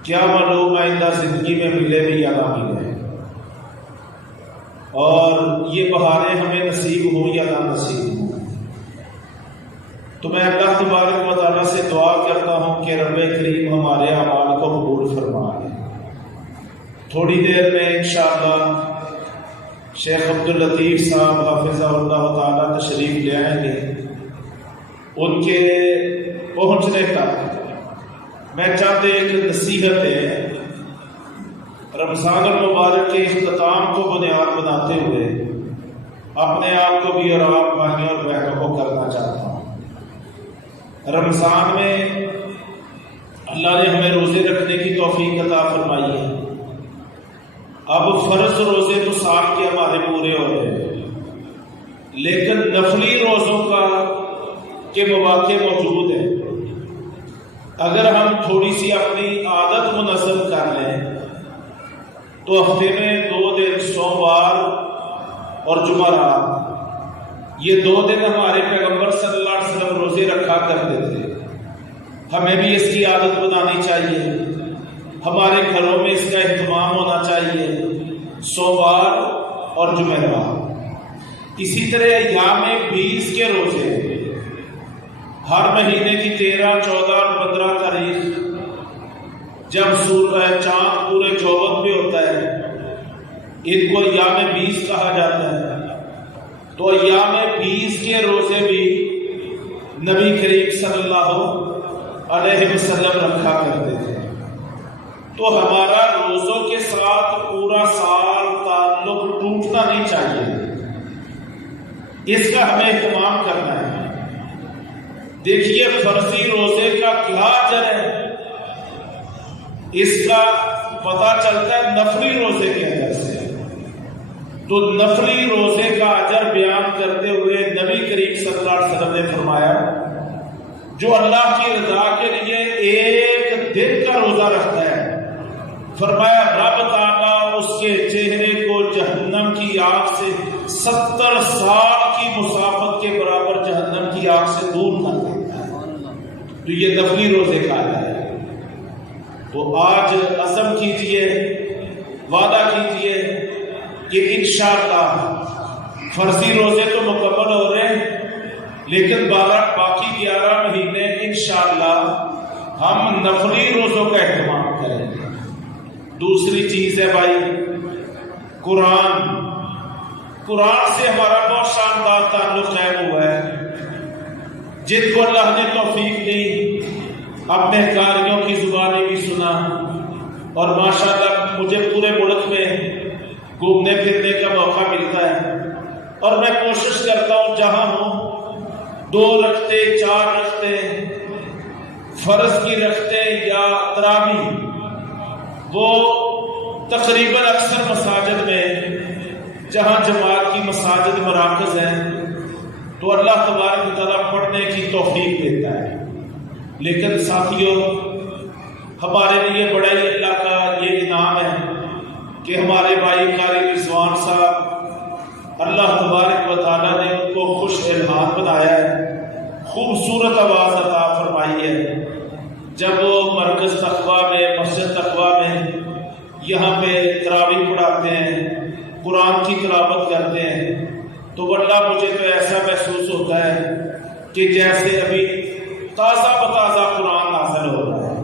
کیا معلوم آئندہ زندگی میں ملے بھی یا نہ ملے، اور یہ بہاریں ہمیں نصیب ہو یا نہ نصیب ہو۔ تو میں اللہ تبارک و تعالیٰ سے دعا کرتا ہوں کہ رب کریم ہمارے اعمال کو قبول فرمائے۔ تھوڑی دیر میں انشاءاللہ شیخ عبداللطیف صاحب حافظہ اللہ تعالیٰ تشریف لے آئیں گے، ان کے پہنچنے تک میں چاہتے ایک نصیحت ہے، رمضان المبارک کے اختتام کو بنیاد بناتے ہوئے اپنے آپ کو بھی اور آپ بھائیوں اور بہنوں کو کرنا چاہتا ہوں۔ رمضان میں اللہ نے ہمیں روزے رکھنے کی توفیق عطا فرمائی ہے۔ اب فرض روزے تو سال کے ہمارے پورے ہو رہے ہیں، لیکن نفلی روزوں کا کے مواقع موجود ہیں۔ اگر ہم تھوڑی سی اپنی عادت منظم کر لیں تو ہفتے میں 2 دن سوموار اور جمعرات، یہ 2 دن ہمارے پیغمبر صلی اللہ علیہ وسلم روزے رکھا کرتے تھے، ہمیں بھی اس کی عادت بنانی چاہیے، ہمارے گھروں میں اس کا اہتمام ہونا چاہیے، سوموار اور جمعرات۔ اسی طرح ایام 20 کے روزے ہر مہینے کی 13، 14 اور 15 تاریخ جب چاند پورے چوبت پہ ہوتا ہے، ان کو ایام 20 کہا جاتا ہے۔ تو ایام 20 کے روزے بھی نبی کریم صلی اللہ علیہ وسلم رکھا کرتے تھے۔ تو ہمارا روزوں کے ساتھ پورا سال تعلق ٹوٹنا نہیں چاہیے، اس کا ہمیں اہتمام کرنا ہے۔ دیکھیے فرضی روزے کا کیا اجر ہے، اس کا پتہ چلتا ہے نفلی روزے کے اجر سے۔ تو نفلی روزے کا اجر بیان کرتے ہوئے نبی کریم صلی اللہ علیہ وسلم نے فرمایا، جو اللہ کی رضا کے لیے ایک دن کا روزہ رکھتا ہے، فرمایا رب تعالیٰ اس کے چہرے کو جہنم کی آگ سے 70 سال کی مسافت کے برابر جہنم کی آگ سے دور کر دیتا ہے۔ تو یہ نفلی روزے کا اجر ہے۔ تو آج عزم کیجئے، وعدہ کیجئے کہ انشاءاللہ فرضی روزے تو مکمل ہو رہے ہیں، لیکن باقی 11 مہینے انشاءاللہ ہم نفلی روزوں کا اہتمام کریں گے۔ دوسری چیز ہے بھائی، قرآن سے ہمارا بہت شاندار تعلق قائم ہوا ہے۔ جن کو اللہ نے توفیق دی اپنے قاریوں کی زبانی بھی سنا، اور ماشاءاللہ مجھے پورے ملک میں گھومنے پھرنے کا موقع ملتا ہے، اور میں کوشش کرتا ہوں جہاں ہوں 2 رکھتے 4 رکھتے فرض کی رکھتے یا تراویح، وہ تقریباً اکثر مساجد میں جہاں جماعت کی مساجد مراکز ہیں تو اللہ تبارک و تعالیٰ پڑھنے کی توفیق دیتا ہے۔ لیکن ساتھیوں، ہمارے لیے بڑا ہی اللہ کا یہ انعام ہے کہ ہمارے بھائی قاری رضوان صاحب، اللہ تبارک و تعالیٰ نے ان کو خوش الحان بنایا ہے، خوبصورت آواز عطا فرمائی ہے۔ جب وہ مرکز تقویٰ میں، مسجد تقویٰ میں یہاں پہ تراویح پڑھاتے ہیں، قرآن کی تلاوت کرتے ہیں، تو واللہ مجھے تو ایسا محسوس ہوتا ہے کہ جیسے ابھی تازہ بتازہ قرآن نازل ہو رہا ہے۔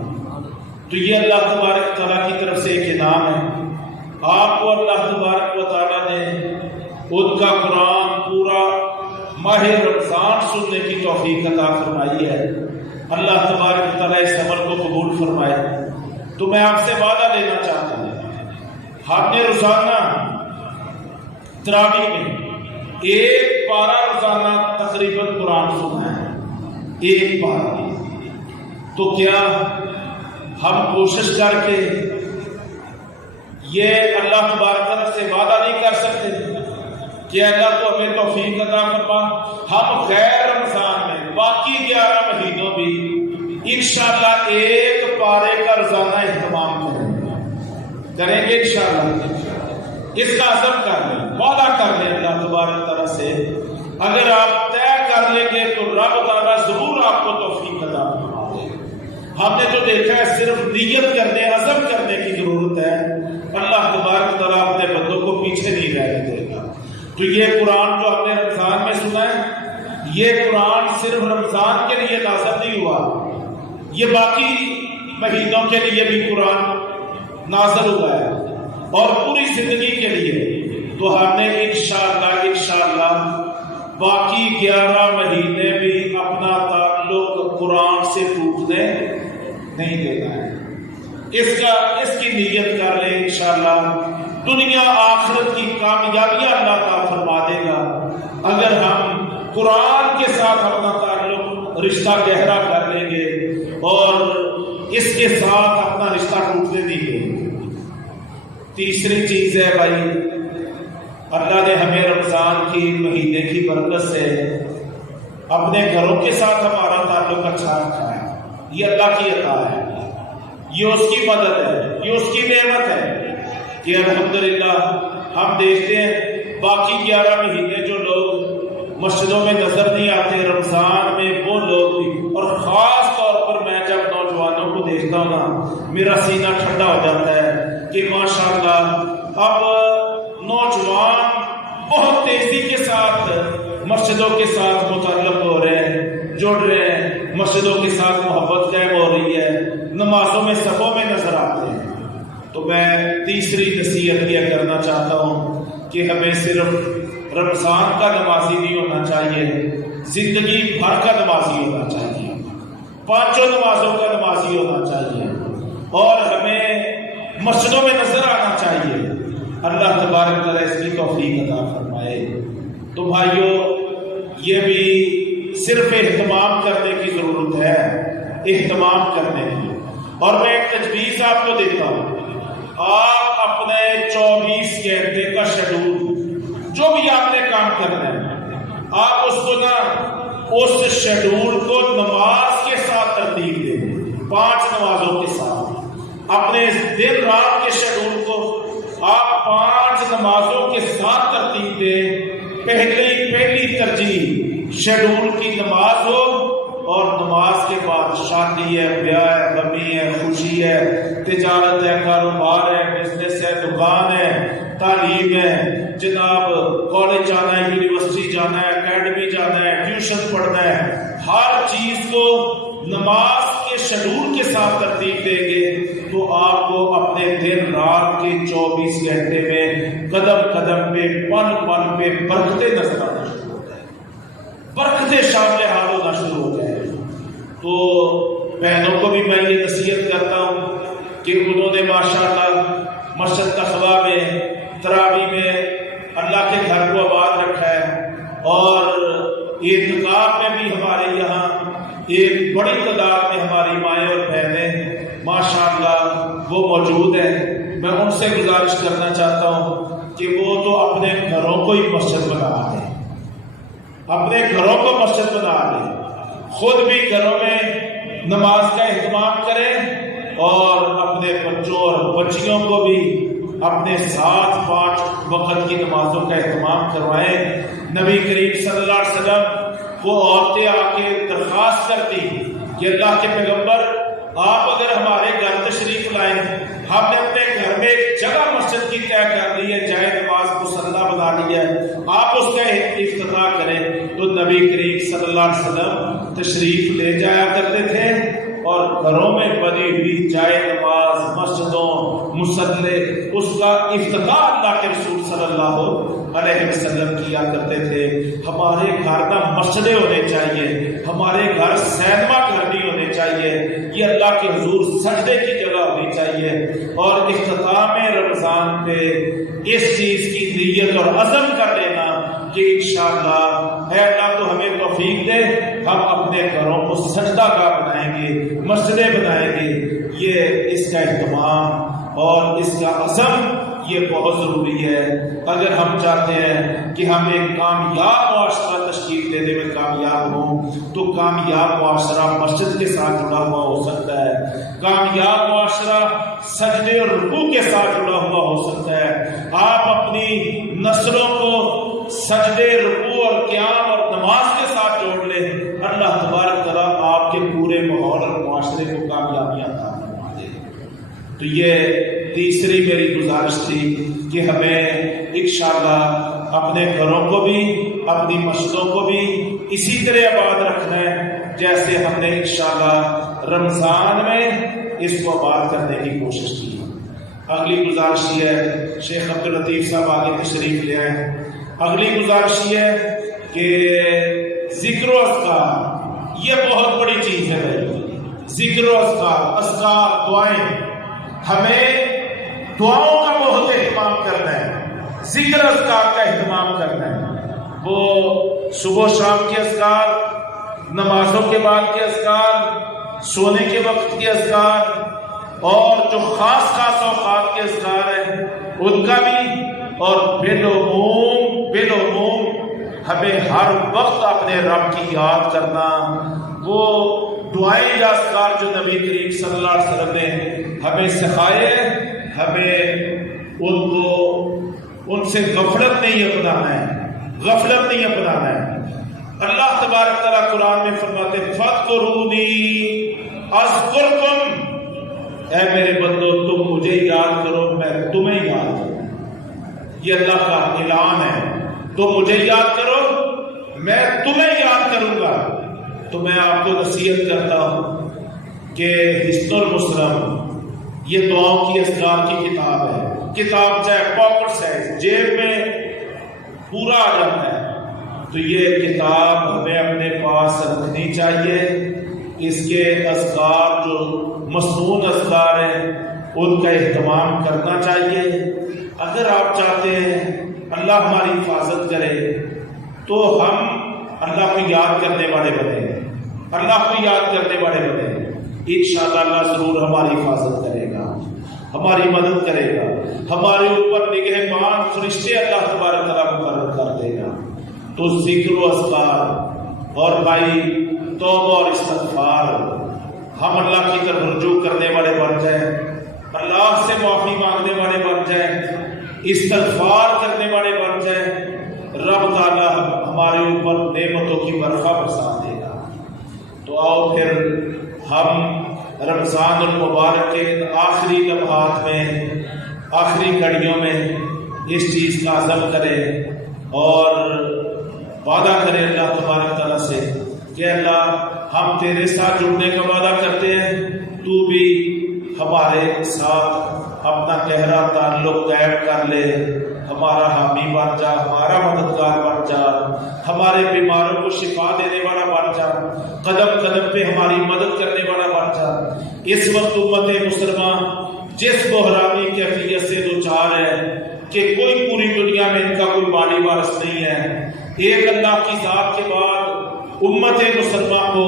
تو یہ اللہ تبارک تعالیٰ کی طرف سے ایک انعام ہے۔ آپ کو اللہ تبارک و تعالیٰ نے ان کا قرآن پورا ماہ رمضان سننے کی توفیق عطا فرمائی ہے۔ اللہ تبارک تعالیٰ اس عمل کو قبول فرمائے۔ تو میں آپ سے وعدہ لینا چاہتا ہوں، ہم نے روزانہ تراویح میں 1 پارہ روزانہ تقریباً قرآن سنا ہے، 1 پارہ۔ تو کیا ہم کوشش کر کے یہ اللہ تبارک تعالیٰ سے وعدہ نہیں کر سکتے کہ اللہ تو ہمیں توفیق عطا فرما، ہم غیر رمضان میں باقی 11 مہینوں بھی انشاءاللہ 1 پارے کا روزانہ اہتمام کریں گے انشاءاللہ۔ اس کا عزم کر لیں، وعدہ کر لیں اللہ تبارک تعالیٰ سے۔ اگر آپ طے کر لیں گے تو رب تعالیٰ ضرور آپ کو توفیق عطا فرما دے گا۔ ہم نے جو دیکھا ہے صرف نیت کرنے، عزم کرنے کی ضرورت ہے۔ اللہ تبارک تعالیٰ اپنے بندوں کو پیچھے نہیں رہنے دے گا۔ تو یہ قرآن جو ہم نے رمضان میں سنا ہے، یہ قرآن صرف رمضان کے لیے نازل نہیں ہوا، یہ باقی مہینوں کے لیے بھی قرآن نازل ہوا ہے اور پوری زندگی کے لیے۔ تو ہم نے انشاءاللہ باقی 11 مہینے بھی اپنا تعلق قرآن سے ٹوٹنے نہیں دینا ہے۔ اس کی نیت کر لیں، انشاءاللہ دنیا آخرت کی کامیابیاں اللہ تعالیٰ فرما دے گا اگر ہم قرآن کے ساتھ اپنا تعلق، رشتہ گہرا کر لیں گے اور اس کے ساتھ اپنا رشتہ ٹوٹنے نہیں دیں گے۔ تیسری چیز ہے بھائی، اللہ نے ہمیں رمضان کی مہینے کی برکت سے اپنے گھروں کے ساتھ ہمارا تعلق اچھا رکھا ہے۔ یہ اللہ کی عطا ہے، یہ اس کی مدد ہے، یہ اس کی نعمت ہے کہ الحمدللہ ہم دیکھتے ہیں باقی 11 مہینے جو لوگ مسجدوں میں نظر نہیں آتے، رمضان میں وہ لوگ بھی، اور خاص طور پر میں جب نوجوانوں کو دیکھتا ہوں نا میرا سینہ ٹھنڈا ہو جاتا ہے کہ ماشاءاللہ اب نوجوان بہت تیزی کے ساتھ مسجدوں کے ساتھ متعلق ہو رہے ہیں، جڑ رہے ہیں، مسجدوں کے ساتھ محبت قائم ہو رہی ہے، نمازوں میں صفوں میں نظر آتے ہیں۔ تو میں تیسری نصیحت یہ کرنا چاہتا ہوں کہ ہمیں صرف رمضان کا نمازی نہیں ہونا چاہیے، زندگی بھر کا نمازی ہونا چاہیے، 5 نمازوں کا نمازی ہونا چاہیے، اور ہمیں مسجدوں میں نظر آنا چاہیے۔ اللہ تبارک تعالیٰ اس کی توفیق عطا فرمائے۔ تو بھائیوں، یہ بھی صرف اہتمام کرنے کی ضرورت ہے، اہتمام کرنے کی۔ اور میں ایک تجویز آپ کو دیتا ہوں، آپ اپنے 24 گھنٹے کا شیڈول جو بھی آپ نے کام کرنا ہے، آپ اس کو اس شیڈول کو نماز کے ساتھ ترتیب دیں، 5 نمازوں کے ساتھ۔ اپنے دن رات کے شیڈول کو آپ 5 نمازوں کے ساتھ ترتیب دیں۔ پہلی ترجیح شیڈول کی نماز ہو، اور نماز کے بعد شادی ہے، بیاہ ہے، غمی ہے، خوشی ہے، تجارت ہے، کاروبار ہے، بزنس ہے، دکان ہے، تعلیم ہے، جناب کالج جانا ہے، یونیورسٹی جانا ہے، اکیڈمی جانا ہے، ٹیوشن پڑھنا ہے، ہر چیز کو نماز کے شیڈول کے ساتھ ترتیب دیں گے تو آپ کو اپنے دن رات کے 24 گھنٹے میں قدم قدم پہ، پل پل پہ برکتیں نظر آنا شروع ہو جائیں، برکتیں شامل حال ہونا شروع ہو جائیں۔ تو بہنوں کو بھی میں یہ نصیحت کرتا ہوں کہ انہوں نے ماشاءاللہ مسجد تقویٰ میں تراویح میں اللہ کے گھر کو آباد رکھا ہے، اور اعتکاف میں بھی ہمارے یہاں ایک بڑی تعداد میں ہماری مائیں اور بہنیں ماشاءاللہ وہ موجود ہیں۔ میں ان سے گزارش کرنا چاہتا ہوں کہ وہ تو اپنے گھروں کو ہی مسجد بنا دیں، اپنے گھروں کو مسجد بنا دیں، خود بھی گھروں میں نماز کا اہتمام کریں اور اپنے بچوں اور بچیوں کو بھی اپنے ساتھ 5 وقت کی نمازوں کا اہتمام کروائیں۔ نبی کریم صلی اللہ علیہ وسلم وہ عورتیں آ کے درخواست کرتی کہ اللہ کے پیغمبر آپ اگر ہمارے گھر تشریف لائیں، ہم نے اپنے گھر میں ایک جگہ مسجد کی طے کر لی ہے، جائے نماز مصلی بنا لیا ہے، آپ اس کا افتتاح کریں۔ تو نبی کریم صلی اللہ علیہ وسلم تشریف لے جایا کرتے تھے اور گھروں میں بنی ہوئی جائے نماز، مسجدوں، مصلے، اس کا افتتاح اللہ کے رسول صلی اللہ علیہ وسلم کیا کرتے تھے۔ ہمارے گھر نہ مسجدیں ہونے چاہیے، ہمارے گھر سینما گھر نہیں ہونے چاہیے، یہ اللہ کے حضور سجدے کی جگہ ہونی چاہیے۔ اور اختتام رمضان پہ اس چیز کی نیت اور عزم کر لینا کہ انشاءاللہ اے اللہ تو ہمیں توفیق دے، ہم اپنے گھروں کو سجدہ گاہ بنائیں گے، مسجدیں بنائیں گے۔ یہ اس کا اہتمام اور اس کا عزم یہ بہت ضروری ہے۔ اگر ہم چاہتے ہیں کہ ہم ایک کامیاب معاشرہ تشکیل دینے میں کامیاب ہوں تو کامیاب معاشرہ مسجد کے ساتھ جڑا ہوا ہو سکتا ہے، کامیاب معاشرہ سجدے اور رکوع کے ساتھ جڑا ہوا ہو سکتا ہے۔ آپ اپنی نسلوں کو سجدے، رکوع اور قیام اور نماز کے ساتھ جوڑ لیں، اللہ تبارک تعالیٰ آپ کے پورے ماحول اور معاشرے کو کامیابیاں عطا فرما دے۔ تو یہ تیسری میری گزارش تھی کہ ہمیں انشاءاللہ اپنے گھروں کو بھی، اپنی مسجدوں کو بھی اسی طرح آباد رکھنا ہے جیسے ہم نے انشاءاللہ رمضان میں اس کو آباد کرنے کی کوشش کی۔ اگلی گزارش یہ ہے، شیخ عبداللطیف صاحب آگے تشریف لے آئیں۔ اگلی گزارش یہ ہے کہ ذکر و اذکار یہ بہت بڑی چیز ہے بھائی، ذکر و اذکار دعائیں، ہمیں دعاؤں کا بہت اہتمام کرنا ہے، ذکر اذکار کا اہتمام کرنا ہے۔ وہ صبح و شام کے اذکار، نمازوں کے بعد کے اذکار، سونے کے وقت کے اذکار، اور جو خاص اوقات کے اذکار ہیں ان کا بھی، اور بالعموم ہمیں ہر وقت اپنے رب کی یاد کرنا۔ وہ دعائیں یا اذکار جو نبی کریم صلی اللہ علیہ وسلم نے ہمیں سکھائے، ہمیں ان سے غفلت نہیں اپنانا ہے، اللہ تبارک تعالیٰ قرآن میں فرماتے فَاذْكُرُونِي أَذْكُرْكُمْ، اے میرے بندو تم مجھے یاد کرو میں تمہیں یاد کروں۔ یہ اللہ کا اعلان ہے، تم مجھے یاد کرو میں تمہیں یاد کروں گا۔ تو میں آپ کو نصیحت کرتا ہوں کہ حصن المسلم یہ دعاؤں کی اذکار کی کتاب ہے، کتاب چاہے پاکٹ سائز جیب میں پورا آ جاتا ہے، تو یہ کتاب ہمیں اپنے پاس رکھنی چاہیے۔ اس کے اذکار جو مسنون اذکار ہیں ان کا اہتمام کرنا چاہیے۔ اگر آپ چاہتے ہیں اللہ ہماری حفاظت کرے تو ہم اللہ کو یاد کرنے والے بنے، اللہ کو یاد کرنے والے بنے، انشاءاللہ اللہ ضرور ہماری حفاظت کرے گا، ہماری مدد کرے گا، ہمارے اوپر نگہبان فرشتے اللہ تبارک تعالیٰ مقرر کر دے گا۔ تو ذکر و اذکار اور بھائی توبہ اور استغفار، ہم اللہ کی طرف رجوع کرنے والے بن جائیں، اللہ سے معافی مانگنے والے بن جائیں، استغفار کرنے والے بن جائیں، رب تعالیٰ ہمارے اوپر نعمتوں کی برکھا برسا دے گا۔ تو آؤ پھر ہم رمضان المبارک کے آخری لمحات میں، آخری گھڑیوں میں اس چیز کا عزم کریں اور وعدہ کریں اللہ تبارک تعالیٰ سے کہ اللہ ہم تیرے ساتھ جڑنے کا وعدہ کرتے ہیں، تو بھی ہمارے ساتھ اپنا گہرا تعلق قائم کر لے، ہمارا حامی بن جا، ہمارا مددگار بن جا، ہمارے بیماروں کو شفا دینے والا بن جا، قدم قدم پہ ہماری مدد کرنے والا بن جا۔ اس وقت امت مسلمہ جس بحرانی کیفیت سے دوچار ہے کہ کوئی پوری دنیا میں ان کا کوئی مالی وارث نہیں ہے، ایک اللہ کی ذات کے بعد امت مسلمہ کو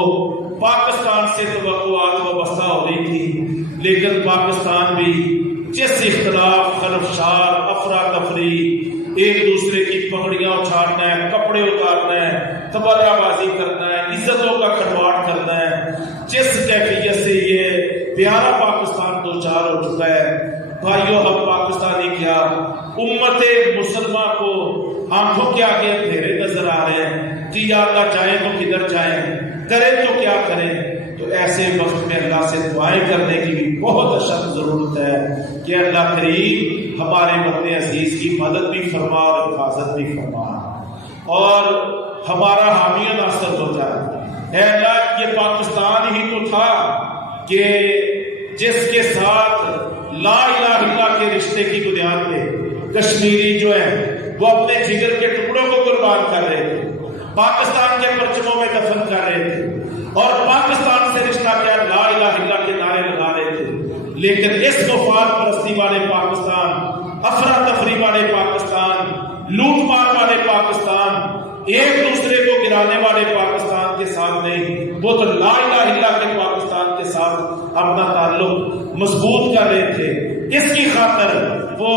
پاکستان سے توقعات وابستہ ہو رہی تھی، لیکن پاکستان بھی جس اختلاف، خلفشار، افراتفری، ایک دوسرے کی پگڑیاں اچھالنا ہے، کپڑے اتارنا ہے، تبرہ بازی کرنا ہے، عزتوں کا کھلواڑ کرنا ہے، جس کیفیت سے یہ پیارا پاکستان دوچار ہو چکا ہے، بھائیو ہم پاکستانی کیا امت مسلمہ کو آنکھوں کے آگے اندھیرے نظر آ رہے ہیں کہ یا اللہ جائیں تو کدھر جائیں، کریں تو کیا کریں۔ تو ایسے وقت میں اللہ سے دعائیں کرنے کی بھی بہت اشد ضرورت ہے کہ اللہ کریم ہمارے وطن عزیز کی مدد بھی فرما اور حفاظت بھی فرما اور ہمارا حامی و ناصر ہو جائے۔ اے اللہ یہ پاکستان ہی تو تھا کہ جس کے ساتھ لا الہ الا اللہ کے رشتے کی بنیاد پہ کشمیری جو ہے وہ اپنے جگر کے ٹکڑوں کو قربان کر رہے تھے، پاکستان کے پرچموں میں دفن کر رہے تھے اور پاکستان سے رشتہ کیا لا الہ الا اللہ کے نعرے لگا رہے تھے، لیکن اس مفاد پرستی والے پاکستان، افراتفری والے پاکستان، لوٹ مار والے پاکستان، ایک دوسرے کو گرانے والے پاکستان کے ساتھ نہیں، وہ تو لا الہ الا اللہ کے پاکستان کے ساتھ اپنا تعلق مضبوط کر رہے تھے، اس کی خاطر وہ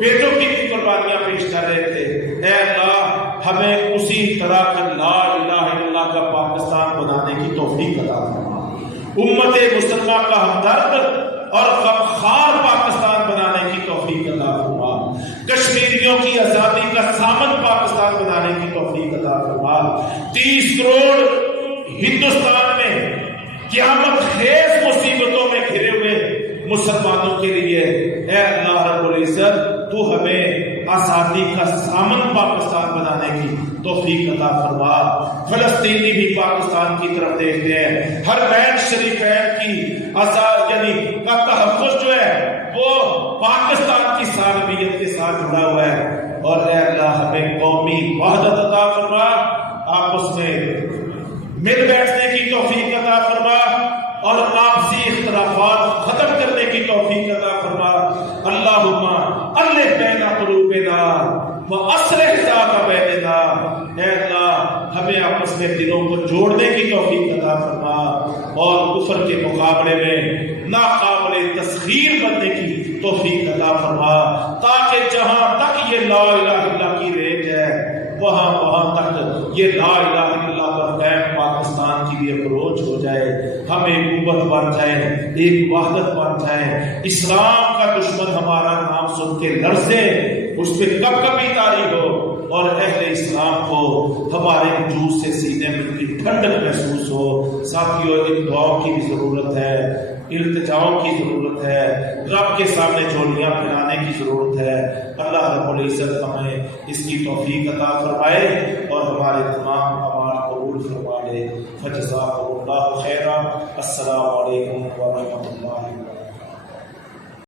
بیٹوں کی قربانیاں پیش کر رہے تھے۔ اے اللہ ہمیں اسی طرح کا لا الہ الا اللہ کا پاکستان بنانے کی توفیق عطا فرما، امت مسلمہ کا ہمدرد اور غمخوار پاکستان بنانے کی توفیق عطا فرما، کشمیریوں کی آزادی کا ضامن پاکستان بنانے کی توفیق عطا فرما۔ 30 کروڑ ہندوستان میں قیامت خیز مصیبتوں میں گھرے ہوئے مسلمانوں کے لیے اے اللہ رب العزت تو ہمیں آزادی کا ضامن پاکستان بنانے کی توفیق عطا فرما۔ فلسطینی بھی پاکستان کی طرف دیکھتے ہیں، ہر بین شریفین کی یعنی کا تحفظ جو ہے وہ پاکستان کی سالمیت کے ساتھ جڑا ہوا ہے، اور اے اللہ ہمیں قومی وحدت عطا فرما، آپس میں مل بیٹھنے کی توفیق عطا فرما اور آپسی اختلافات ختم کرنے کی توفیق عطا فرما۔ اللہم الف بین قلوبنا واصلح ذات بیننا، اے اللہ ہمیں آپس میں دلوں کو جوڑنے کی توفیق عطا فرما اور کفر کے مقابلے میں ناقابل تسخیر بننے کی توفیق عطا فرما، تاکہ جہاں تک یہ لا الہ الا اللہ کی رینج ہے وہاں تک یہ لا الہ الا اللہ پر قائم پاکستان کی بھی اپروچ ہو جائے، ہم ایک قوت بن جائے، ایک وحدت بن جائے، اسلام کا دشمن ہمارا نام سن کے لرزے، اس پہ کب کبھی طاری ہو اور اہل اسلام کو ہمارے وجود سے سینے میں کی ٹھنڈک محسوس ہو۔ ساتھیوں ان دعاؤں کی بھی ضرورت ہے، التجاؤں کی ضرورت ہے، رب کے سامنے جھولیاں پھیلانے کی ضرورت ہے۔ اللہ رب العزت ہمیں اس کی توفیق عطا فرمائے اور ہمارے تمام اعمال قبول فرما لے۔ فجزاکم اللہ خیرا۔ السلام علیکم ورحمۃ اللہ۔